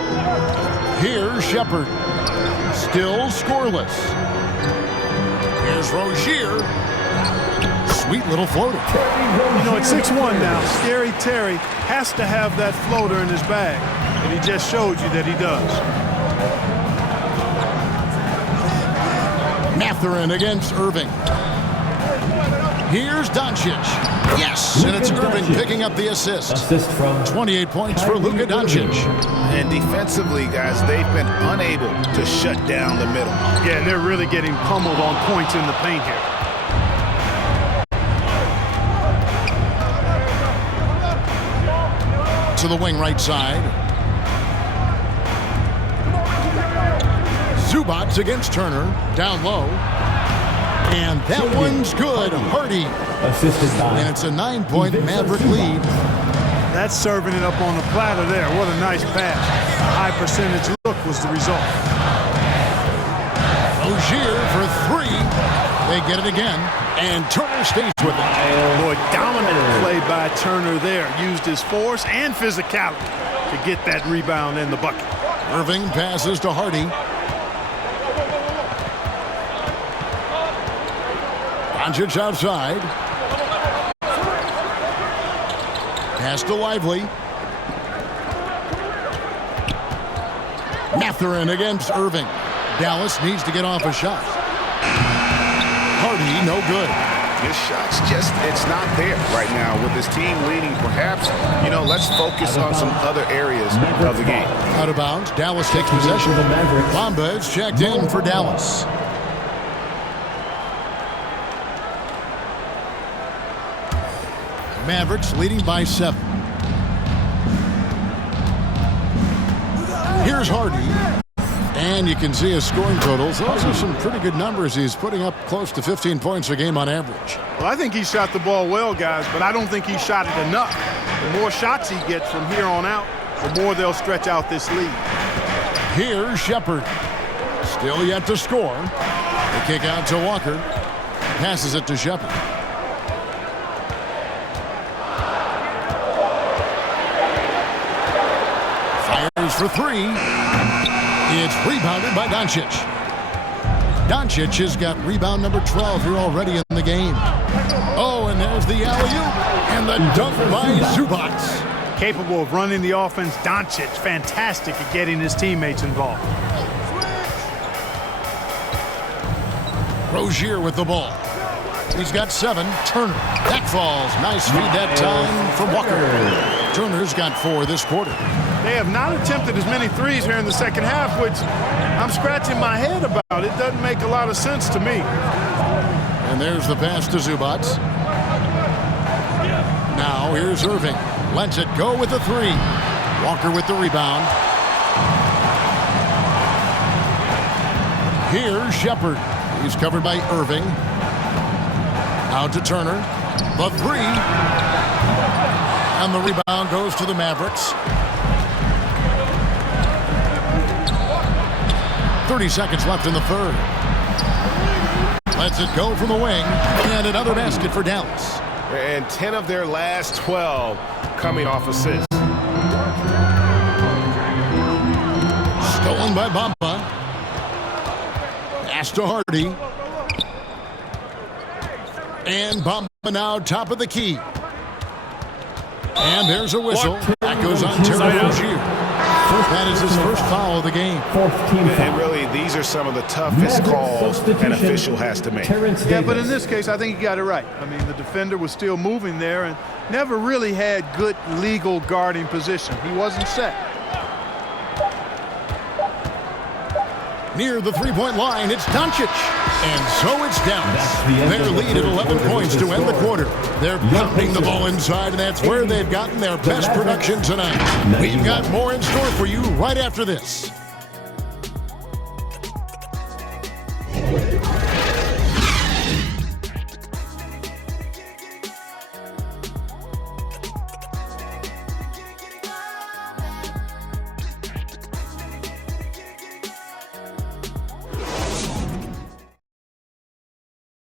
Here's Shepard. Still scoreless. Here's Rozier. Sweet little floater. You know, it's 6-1 now. Scary Terry has to have that floater in his bag, and he just showed you that he does. Mathurin against Irving. Here's Doncic. Yes, and it's Irving picking up the assist. Assist from 28 points for Luka Doncic. And defensively, guys, they've been unable to shut down the middle. Yeah, and they're really getting pummeled on points in the paint here. To the wing right side. Zubac against Turner. Down low. And that one's good. Hardy. Assisted by. And it's a 9-point Maverick lead. That's serving it up on the platter there. What a nice pass. A high percentage look was the result. Rozier for 3. They get it again. And Turner stays with it. Boy, dominant play by Turner there. Used his force and physicality to get that rebound in the bucket. Irving passes to Hardy. Doncic outside. Pass to Lively. Mathurin against Irving. Dallas needs to get off a shot. Hardy, no good. His shot's just, it's not there right now with his team leading. Perhaps, you know, let's focus on some other areas of the game. Out of bounds. Dallas takes possession. Bamba is checked in for Dallas. Mavericks leading by 7. Here's Hardy. And you can see his scoring totals. Those are some pretty good numbers. He's putting up close to 15 points a game on average. Well, I think he shot the ball well, guys, but I don't think he shot it enough. The more shots he gets from here on out, the more they'll stretch out this lead. Here's Shepard. Still yet to score. The kick out to Walker. Passes it to Shepard. Fires for 3. It's rebounded by Doncic. Doncic has got rebound number 12 here already in the game. Oh, and there's the alley-oop and the dunk by Zubac. Capable of running the offense. Doncic, fantastic at getting his teammates involved. Rozier with the ball. He's got 7. Turner. That falls. Nice feed that time from Walker. Turner's got 4 this quarter. They have not attempted as many threes here in the second half, which I'm scratching my head about. It doesn't make a lot of sense to me. And there's the pass to Zubac. Now here's Irving. Lets it go with the 3. Walker with the rebound. Here's Shepard. He's covered by Irving. Out to Turner. The 3. And the rebound goes to the Mavericks. 30 seconds left in the third. Lets it go from the wing. And another basket for Dallas. And 10 of their last 12 coming off assists. Stolen by Bamba. Pass to Hardy. And Bamba now top of the key. And there's a whistle. That goes on Terry Rozier. That is his first foul of the game. And really, these are some of the toughest calls an official has to make. Yeah, but in this case, I think he got it right. I mean, the defender was still moving there and never really had good legal guarding position. He wasn't set. Near the three-point line, it's Doncic. And so it's Dallas. Their lead at 11 points to end the quarter. They're pounding the ball inside, and that's where they've gotten their best production tonight. We've got more in store for you right after this.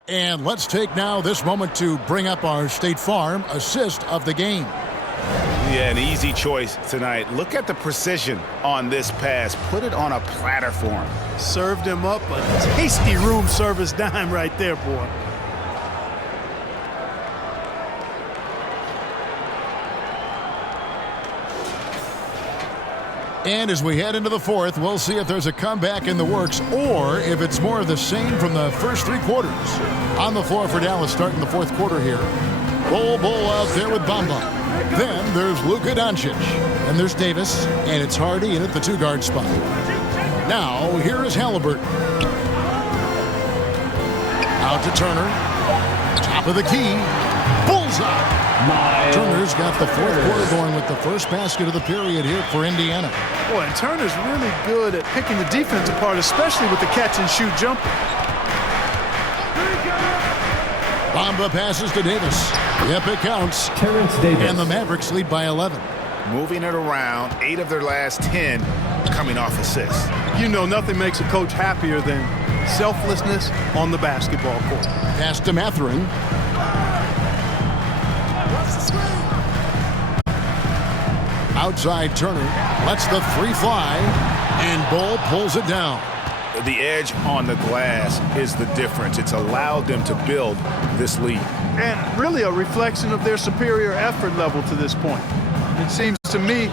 And let's take now this moment to bring up our State Farm assist of the game. Yeah, an easy choice tonight. Look at the precision on this pass. Put it on a platter for him. Served him up a tasty room service dime right there, boy. And as we head into the fourth, we'll see if there's a comeback in the works or if it's more of the same from the first 3 quarters. On the floor for Dallas starting the fourth quarter here. Bol out there with Bamba. Then there's Luka Doncic. And there's Davis. And it's Hardy in at the 2-guard spot. Now, here is Halliburton. Out to Turner. Top of the key. Bullseye. Turner's got the fourth quarter going with the first basket of the period here for Indiana. Boy, and Turner's really good at picking the defense apart, especially with the catch-and-shoot jumper. Bamba passes to Davis. Yep, it counts. Terrence Davis. And the Mavericks lead by 11. Moving it around, 8 of their last 10 coming off assists. You know, nothing makes a coach happier than selflessness on the basketball court. Pass to Mathurin. Outside Turner lets the 3 fly, and Bol pulls it down. The edge on the glass is the difference. It's allowed them to build this lead. And really a reflection of their superior effort level to this point. It seems to me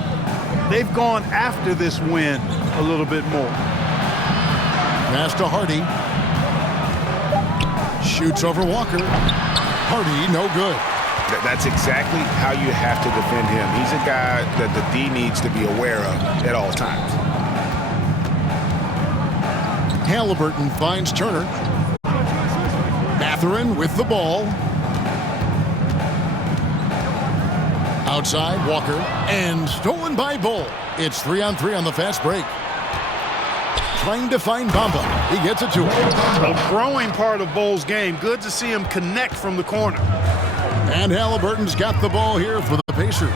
they've gone after this win a little bit more. Pass to Hardy. Shoots over Walker. Hardy, no good. That's exactly how you have to defend him. He's a guy that the D needs to be aware of at all times. Halliburton finds Turner. Mathurin with the ball. Outside, Walker, and stolen by Bull. It's 3-on-3 on the fast break. Trying to find Bamba. He gets it to him. A growing part of Bull's game. Good to see him connect from the corner. And Halliburton's got the ball here for the Pacers.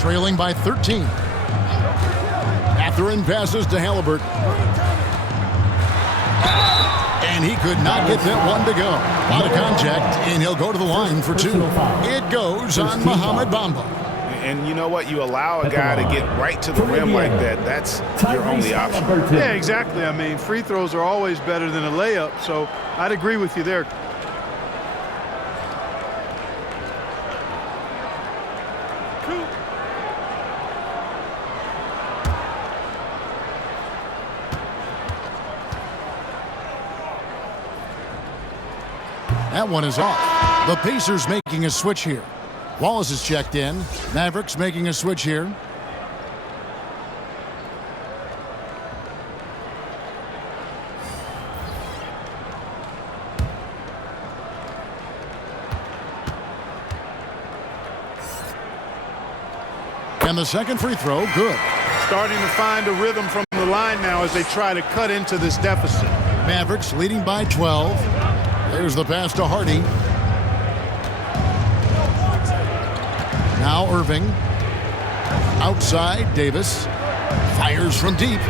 Trailing by 13. Mathurin passes to Halliburton. And he could not get that one to go. A lot of contact, and he'll go to the line for 2. It goes on Mohamed Bamba. And you know what? You allow a guy to get right to the rim like that. That's your only option. Yeah, exactly. I mean, free throws are always better than a layup, so I'd agree with you there. That one is off. The Pacers making a switch here. Wallace is checked in. Mavericks making a switch here. And the second free throw, good. Starting to find a rhythm from the line now as they try to cut into this deficit. Mavericks leading by 12. There's the pass to Hardy. Now Irving. Outside, Davis. Fires from deep.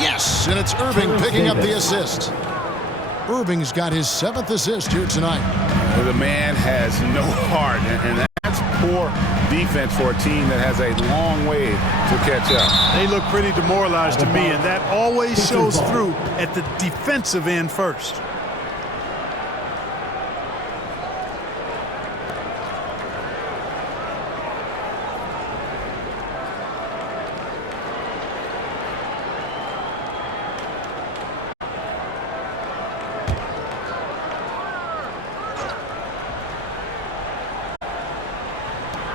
Yes, and it's Irving picking up the assist. Irving's got his 7th assist here tonight. The man has no heart, and that's poor defense for a team that has a long way to catch up. They look pretty demoralized to me, and that always shows through at the defensive end first.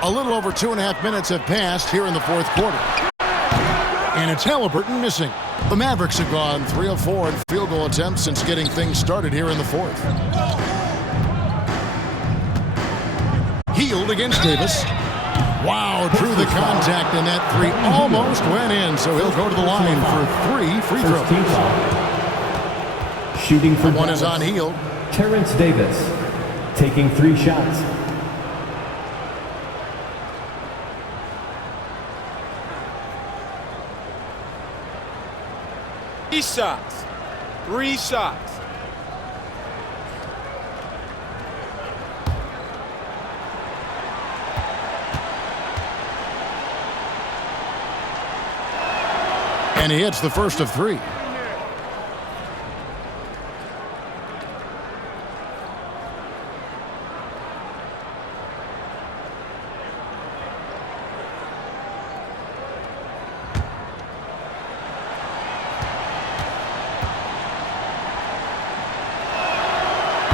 A little over 2.5 minutes have passed here in the fourth quarter. And it's Halliburton missing. The Mavericks have gone 3 of 4 in field goal attempts since getting things started here in the fourth. Healed against Davis. Wow, drew the contact, and that 3 almost went in, so he'll go to the line for 3 free throws. Shooting for one is on Healed. Terrence Davis taking 3 shots. Shots. 3 shots. And he hits the first of 3.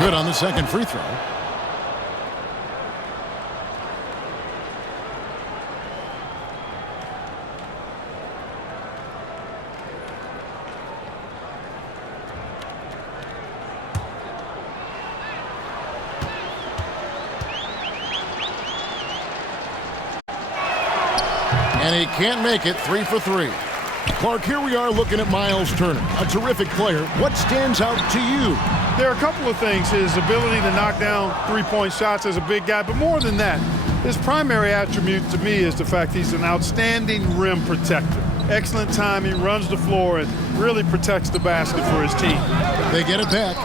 Good on the second free throw. And he can't make it. 3 for 3. Clark, here we are looking at Miles Turner, a terrific player. What stands out to you? There are a couple of things. His ability to knock down three-point shots as a big guy, but more than that, his primary attribute to me is the fact he's an outstanding rim protector. Excellent timing, runs the floor, and really protects the basket for his team. They get it back.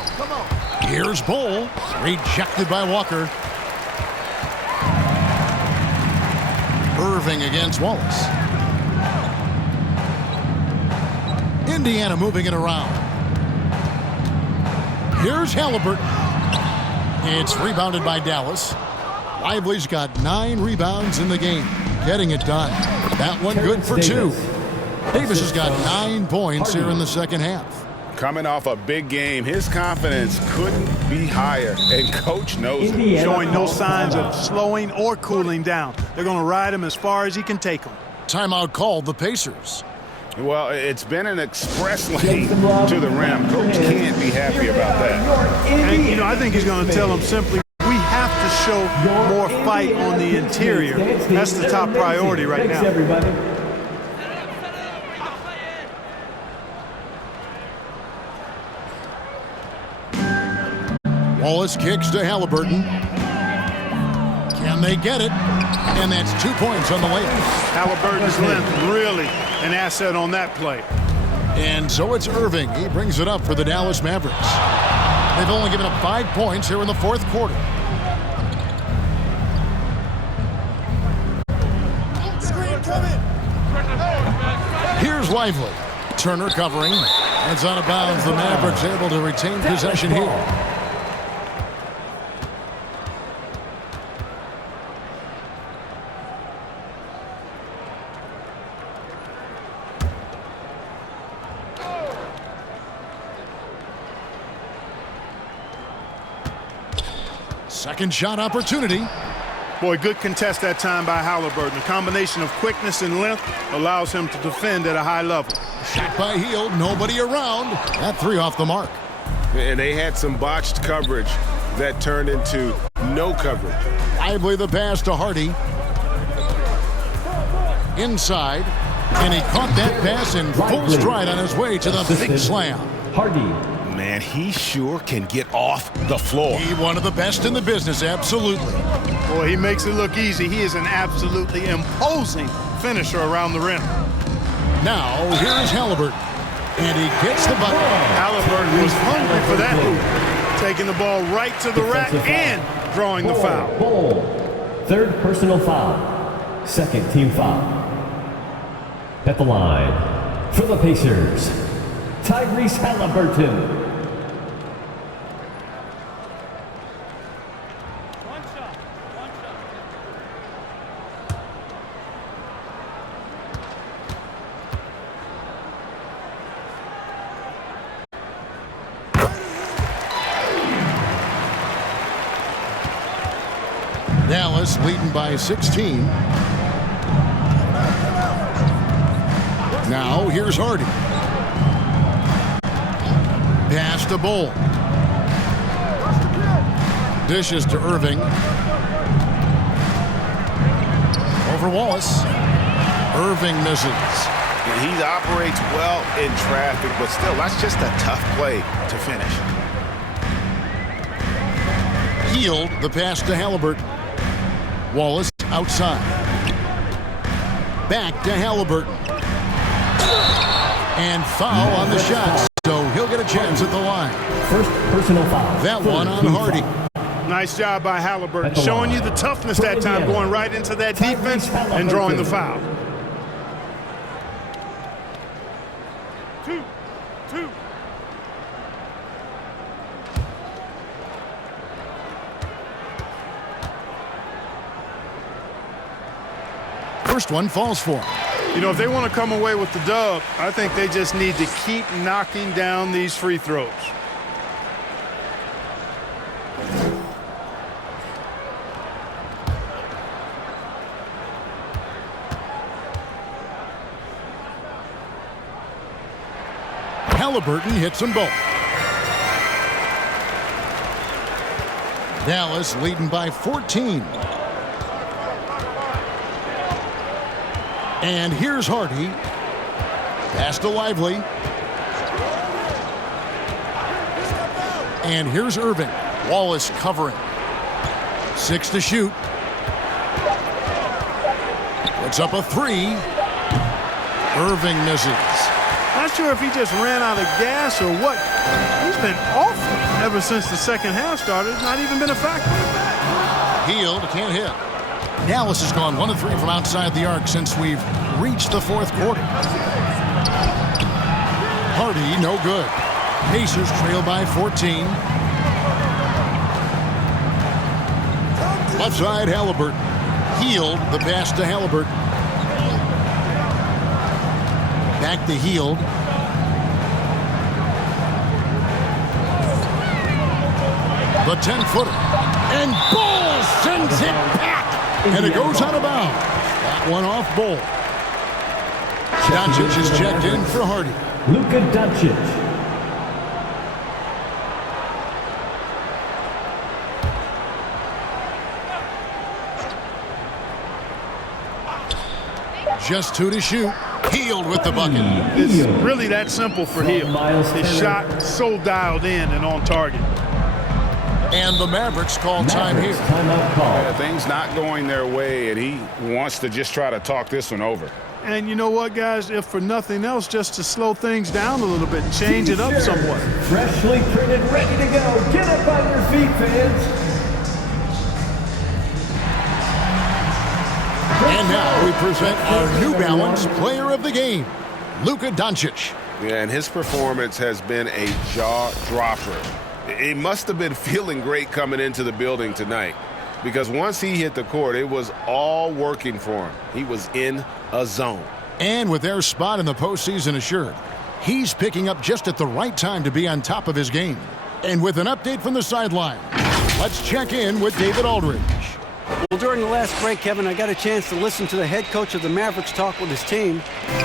Here's Bull, rejected by Walker. Irving against Wallace. Indiana moving it around. Here's Halliburton. It's rebounded by Dallas. Lively's got 9 rebounds in the game, getting it done. That one good for 2. Davis has got 9 points here in the second half. Coming off a big game, his confidence couldn't be higher, and Coach knows it. Showing no signs of slowing or cooling down. They're going to ride him as far as he can take him. Timeout called the Pacers. Well, it's been an express lane to the rim. Coach can't be happy about that. And, I think he's going to tell them simply, we have to show more fight on the interior. That's the top priority right now. Everybody. Wallace kicks to Halliburton. Can they get it? And that's 2 points on the way. Halliburton's length really an asset on that play. And so it's Irving. He brings it up for the Dallas Mavericks. They've only given up 5 points here in the fourth quarter. Here's Lively. Turner covering. It's out of bounds. The Mavericks able to retain possession here. Second shot opportunity. Boy, good contest that time by Halliburton. A combination of quickness and length allows him to defend at a high level. Shot by Hield, nobody around. That 3 off the mark. And they had some botched coverage that turned into no coverage. Lively the pass to Hardy. Inside. And he caught that pass in full stride on his way to the big slam. Hardy. Man, he sure can get off the floor. He one of the best in the business, absolutely. Boy, he makes it look easy. He is an absolutely imposing finisher around the rim. Now, here's Halliburton. And he gets the bucket. Halliburton was hungry for that move. Taking the ball right to the rack and drawing the foul. Third personal foul. Second team foul. At the line for the Pacers, Tyrese Halliburton. Dallas leading by 16. Now here's Hardy. Pass to Bull. Dishes to Irving. Over Wallace. Irving misses. He operates well in traffic, but still, that's just a tough play to finish. Hield the pass to Halliburton. Wallace outside. Back to Halliburton. And foul on the shot, so he'll get a chance at the line. First personal foul. That one on Hardy. Nice job by Halliburton, showing you the toughness that time, going right into that defense and drawing the foul. 2-2. First one falls for him. You know, if they want to come away with the dub, I think they just need to keep knocking down these free throws. Halliburton hits them both. Dallas leading by 14. And here's Hardy. Pass to Lively. And here's Irving. Wallace covering. 6 to shoot. Puts up a 3. Irving misses. Not sure if he just ran out of gas or what. He's been awful ever since the second half started. It's not even been a factor. Hield can't hit. Dallas has gone 1 of 3 from outside the arc since we've reached the fourth quarter. Hardy, no good. Pacers trail by 14. Left side, Halliburton. Hield, the pass to Halliburton. Back to Hield. The 10-footer. And Bull sends it back. And it goes out of bounds. That one off Bull. Doncic is checked in for Hardy. Luka Doncic. Just 2 to shoot. Hield with the bucket. It's really that simple for Hield. His shot so dialed in and on target. And the Mavericks call time here. Things not going their way, and he wants to just try to talk this one over. And you know what, guys? If for nothing else, just to slow things down a little bit and change it up somewhat. Freshly printed, ready to go. Get up on your feet, fans. And now we present our New Balance Player of the Game, Luka Doncic. Yeah, and his performance has been a jaw-dropper. He must have been feeling great coming into the building tonight, because once he hit the court, it was all working for him. He was in a zone. And with their spot in the postseason assured, he's picking up just at the right time to be on top of his game. And with an update from the sideline, let's check in with David Aldridge. Well, during the last break, Kevin, I got a chance to listen to the head coach of the Mavericks talk with his team.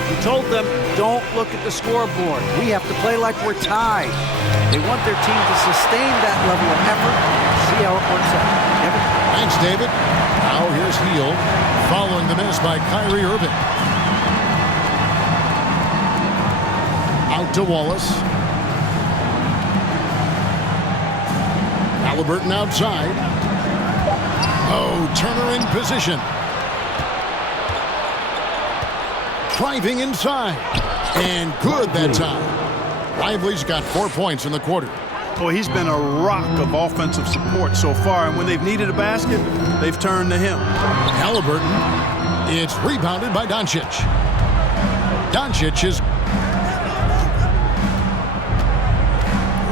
He told them, don't look at the scoreboard. We have to play like we're tied. They want their team to sustain that level of effort and see how it works out. Kevin? Thanks, David. Now here's Hield, following the miss by Kyrie Irving. Out to Wallace. Halliburton outside. Oh, Turner in position. Driving inside. And good that time. Lively's got 4 points in the quarter. Boy, he's been a rock of offensive support so far, and when they've needed a basket, they've turned to him. Halliburton. It's rebounded by Doncic. Doncic is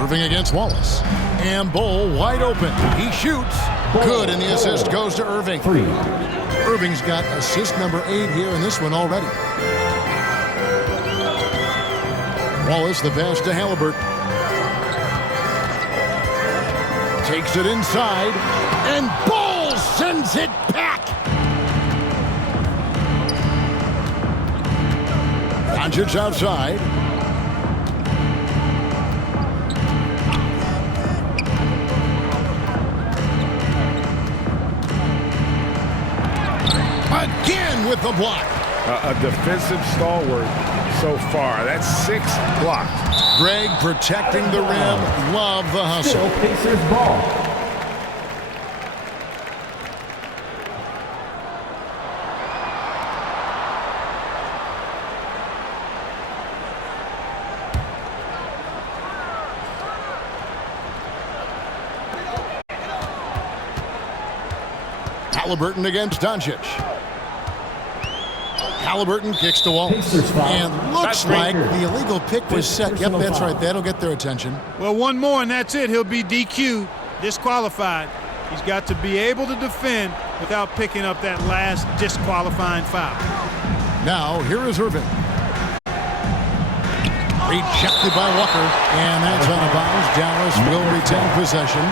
Irving against Wallace. And Bull wide open. He shoots. Good, and the assist goes to Irving. Irving's got assist number 8 here in this one already. Wallace, the pass to Halliburton. Takes it inside, and Bull sends it back. Doncic outside. Again with the block. A defensive stalwart so far. That's 6 blocked. Greg protecting the rim. Love the hustle. Still Pacers ball. Halliburton against Doncic. Halliburton kicks to Wallace. And looks like the illegal pick was set. Yep, that's right. That'll get their attention. Well, one more, and that's it. He'll be DQ'd, disqualified. He's got to be able to defend without picking up that last disqualifying foul. Now, here is Irving. Rejected by Walker. And that's out of bounds. Dallas will retain possession.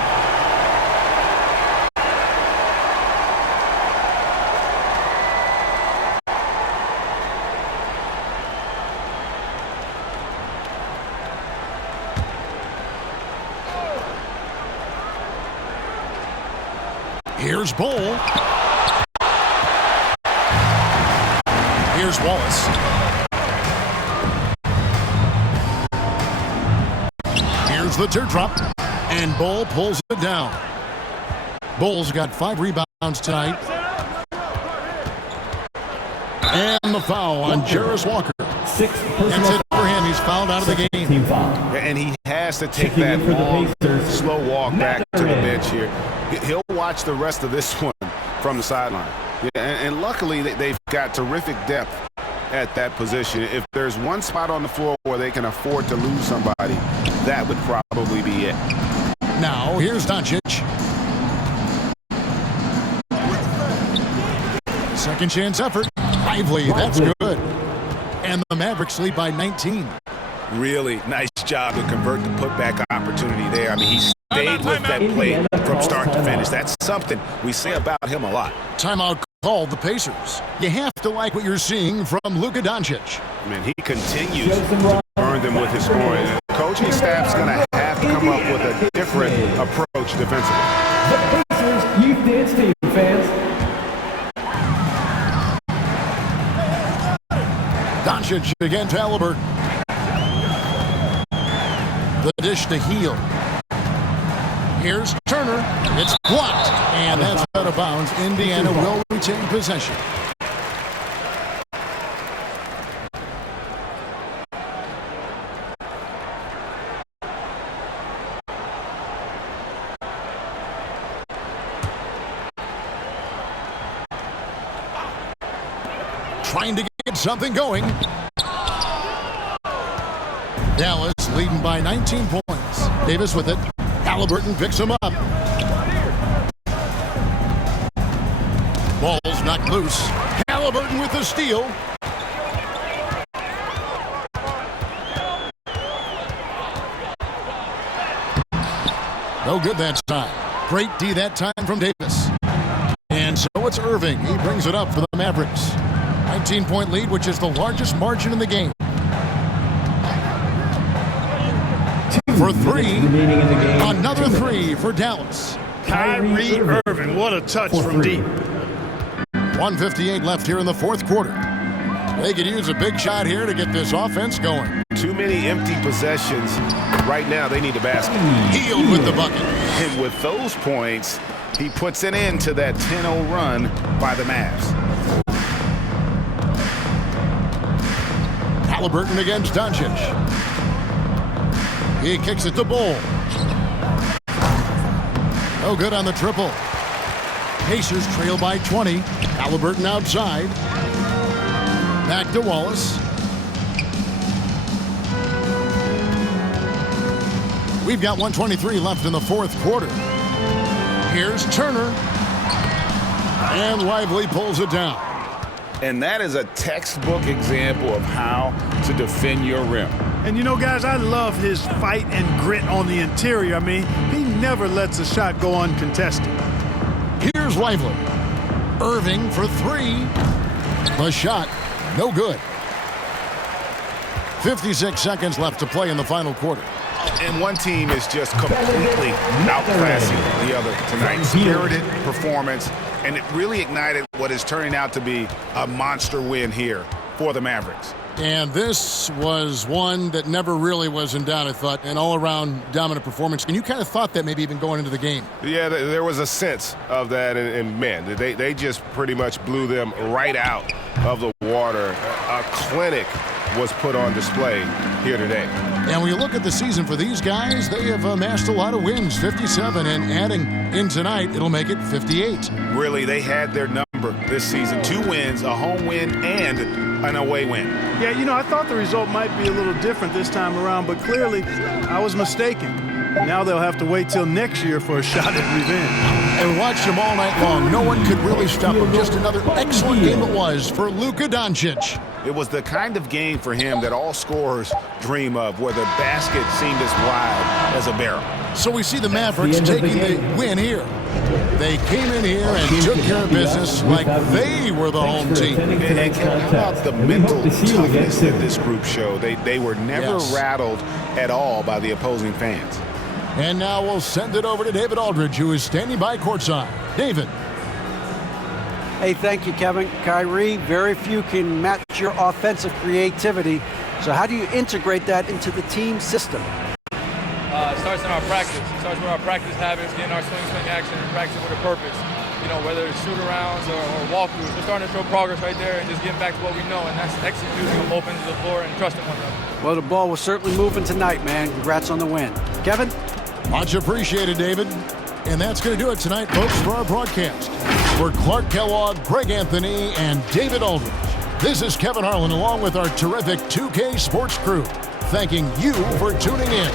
Here's Bull. Here's Wallace. Here's the teardrop. And Bull pulls it down. Bull's got 5 rebounds tonight. And the foul on Jarris Walker. 6 personal. That's it for him. He's fouled out of the game. Team foul. And he has to take that long, slow walk back to the bench here. He'll watch the rest of this one from the sideline. Yeah, and luckily they've got terrific depth at that position. If there's one spot on the floor where they can afford to lose somebody, that would probably be it. Now, here's Doncic. Second chance effort. Lively, that's good. And the Mavericks lead by 19. Really nice job to convert the putback opportunity there. I mean, he stayed with that play from start to finish. That's something we say about him a lot. Timeout called the Pacers. You have to like what you're seeing from Luka Doncic. I mean, he continues to burn them with his scoring. The coaching staff's going to have to come up with a different approach defensively. The Pacers Youth Dance Team fans. Doncic against Halliburton. The dish to Heel. Here's Turner. It's blocked, and that's out of bounds. Indiana will retain possession. Trying to get something going. Dallas leading by 19 points. Davis with it. Halliburton picks him up. Ball's knocked loose. Halliburton with the steal. No good that time. Great D that time from Davis. And so it's Irving. He brings it up for the Mavericks. 19-point lead, which is the largest margin in the game. For three, another three for Dallas. Kyrie Irving, what a touch from deep. 1:58 left here in the fourth quarter. They could use a big shot here to get this offense going. Too many empty possessions. Right now, they need a basket. Healed with the bucket. And with those points, he puts an end to that 10-0 run by the Mavs. Halliburton against Doncic. He kicks it to Bull. No good on the triple. Pacers trail by 20. Halliburton outside. Back to Wallace. We've got 1:23 left in the fourth quarter. Here's Turner. And Lively pulls it down. And that is a textbook example of how to defend your rim. And you know, guys, I love his fight and grit on the interior. I mean, he never lets a shot go uncontested. Here's Lively. Irving for three. The shot, no good. 56 seconds left to play in the final quarter. And one team is just completely outclassing the other tonight. Spirited performance, and it really ignited what is turning out to be a monster win here for the Mavericks. And this was one that never really was in doubt, I thought, an all-around dominant performance. And you kind of thought that maybe even going into the game. Yeah, there was a sense of that, and man, they just pretty much blew them right out of the water. A clinic was put on display here today. And when you look at the season for these guys, they have amassed a lot of wins, 57, and adding in tonight, it'll make it 58. Really, they had their number this season. 2 wins, a home win, and an away win. Yeah, you know, I thought the result might be a little different this time around, but clearly I was mistaken. Now they'll have to wait till next year for a shot at revenge. And watched them all night long. No one could really stop them. Just another excellent game it was for Luka Doncic. It was the kind of game for him that all scorers dream of, where the basket seemed as wide as a barrel. So we see the Mavericks taking the win here. They came in here and took care of business like they were the home team. And how about the mental toughness that this group showed? They were never rattled at all by the opposing fans. And now we'll send it over to David Aldridge, who is standing by courtside. David. Hey, thank you, Kevin. Kyrie, very few can match your offensive creativity. So how do you integrate that into the team system? It starts in our practice. It starts with our practice habits, getting our swing action, and practicing with a purpose. You know, whether it's shoot-arounds or walkthroughs, we're starting to show progress right there and just getting back to what we know, and that's executing on both ends of the floor and trusting one another. Well, the ball was certainly moving tonight, man. Congrats on the win. Kevin? Much appreciated, David. And that's going to do it tonight, folks, for our broadcast. For Clark Kellogg, Greg Anthony, and David Aldridge, this is Kevin Harlan along with our terrific 2K Sports crew, thanking you for tuning in.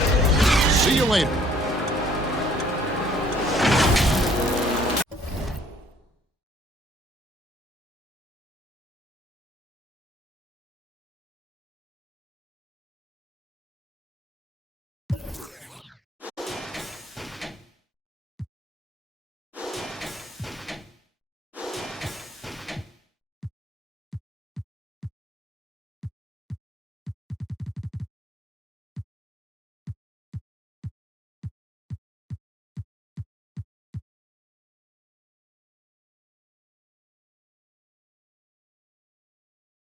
See you later.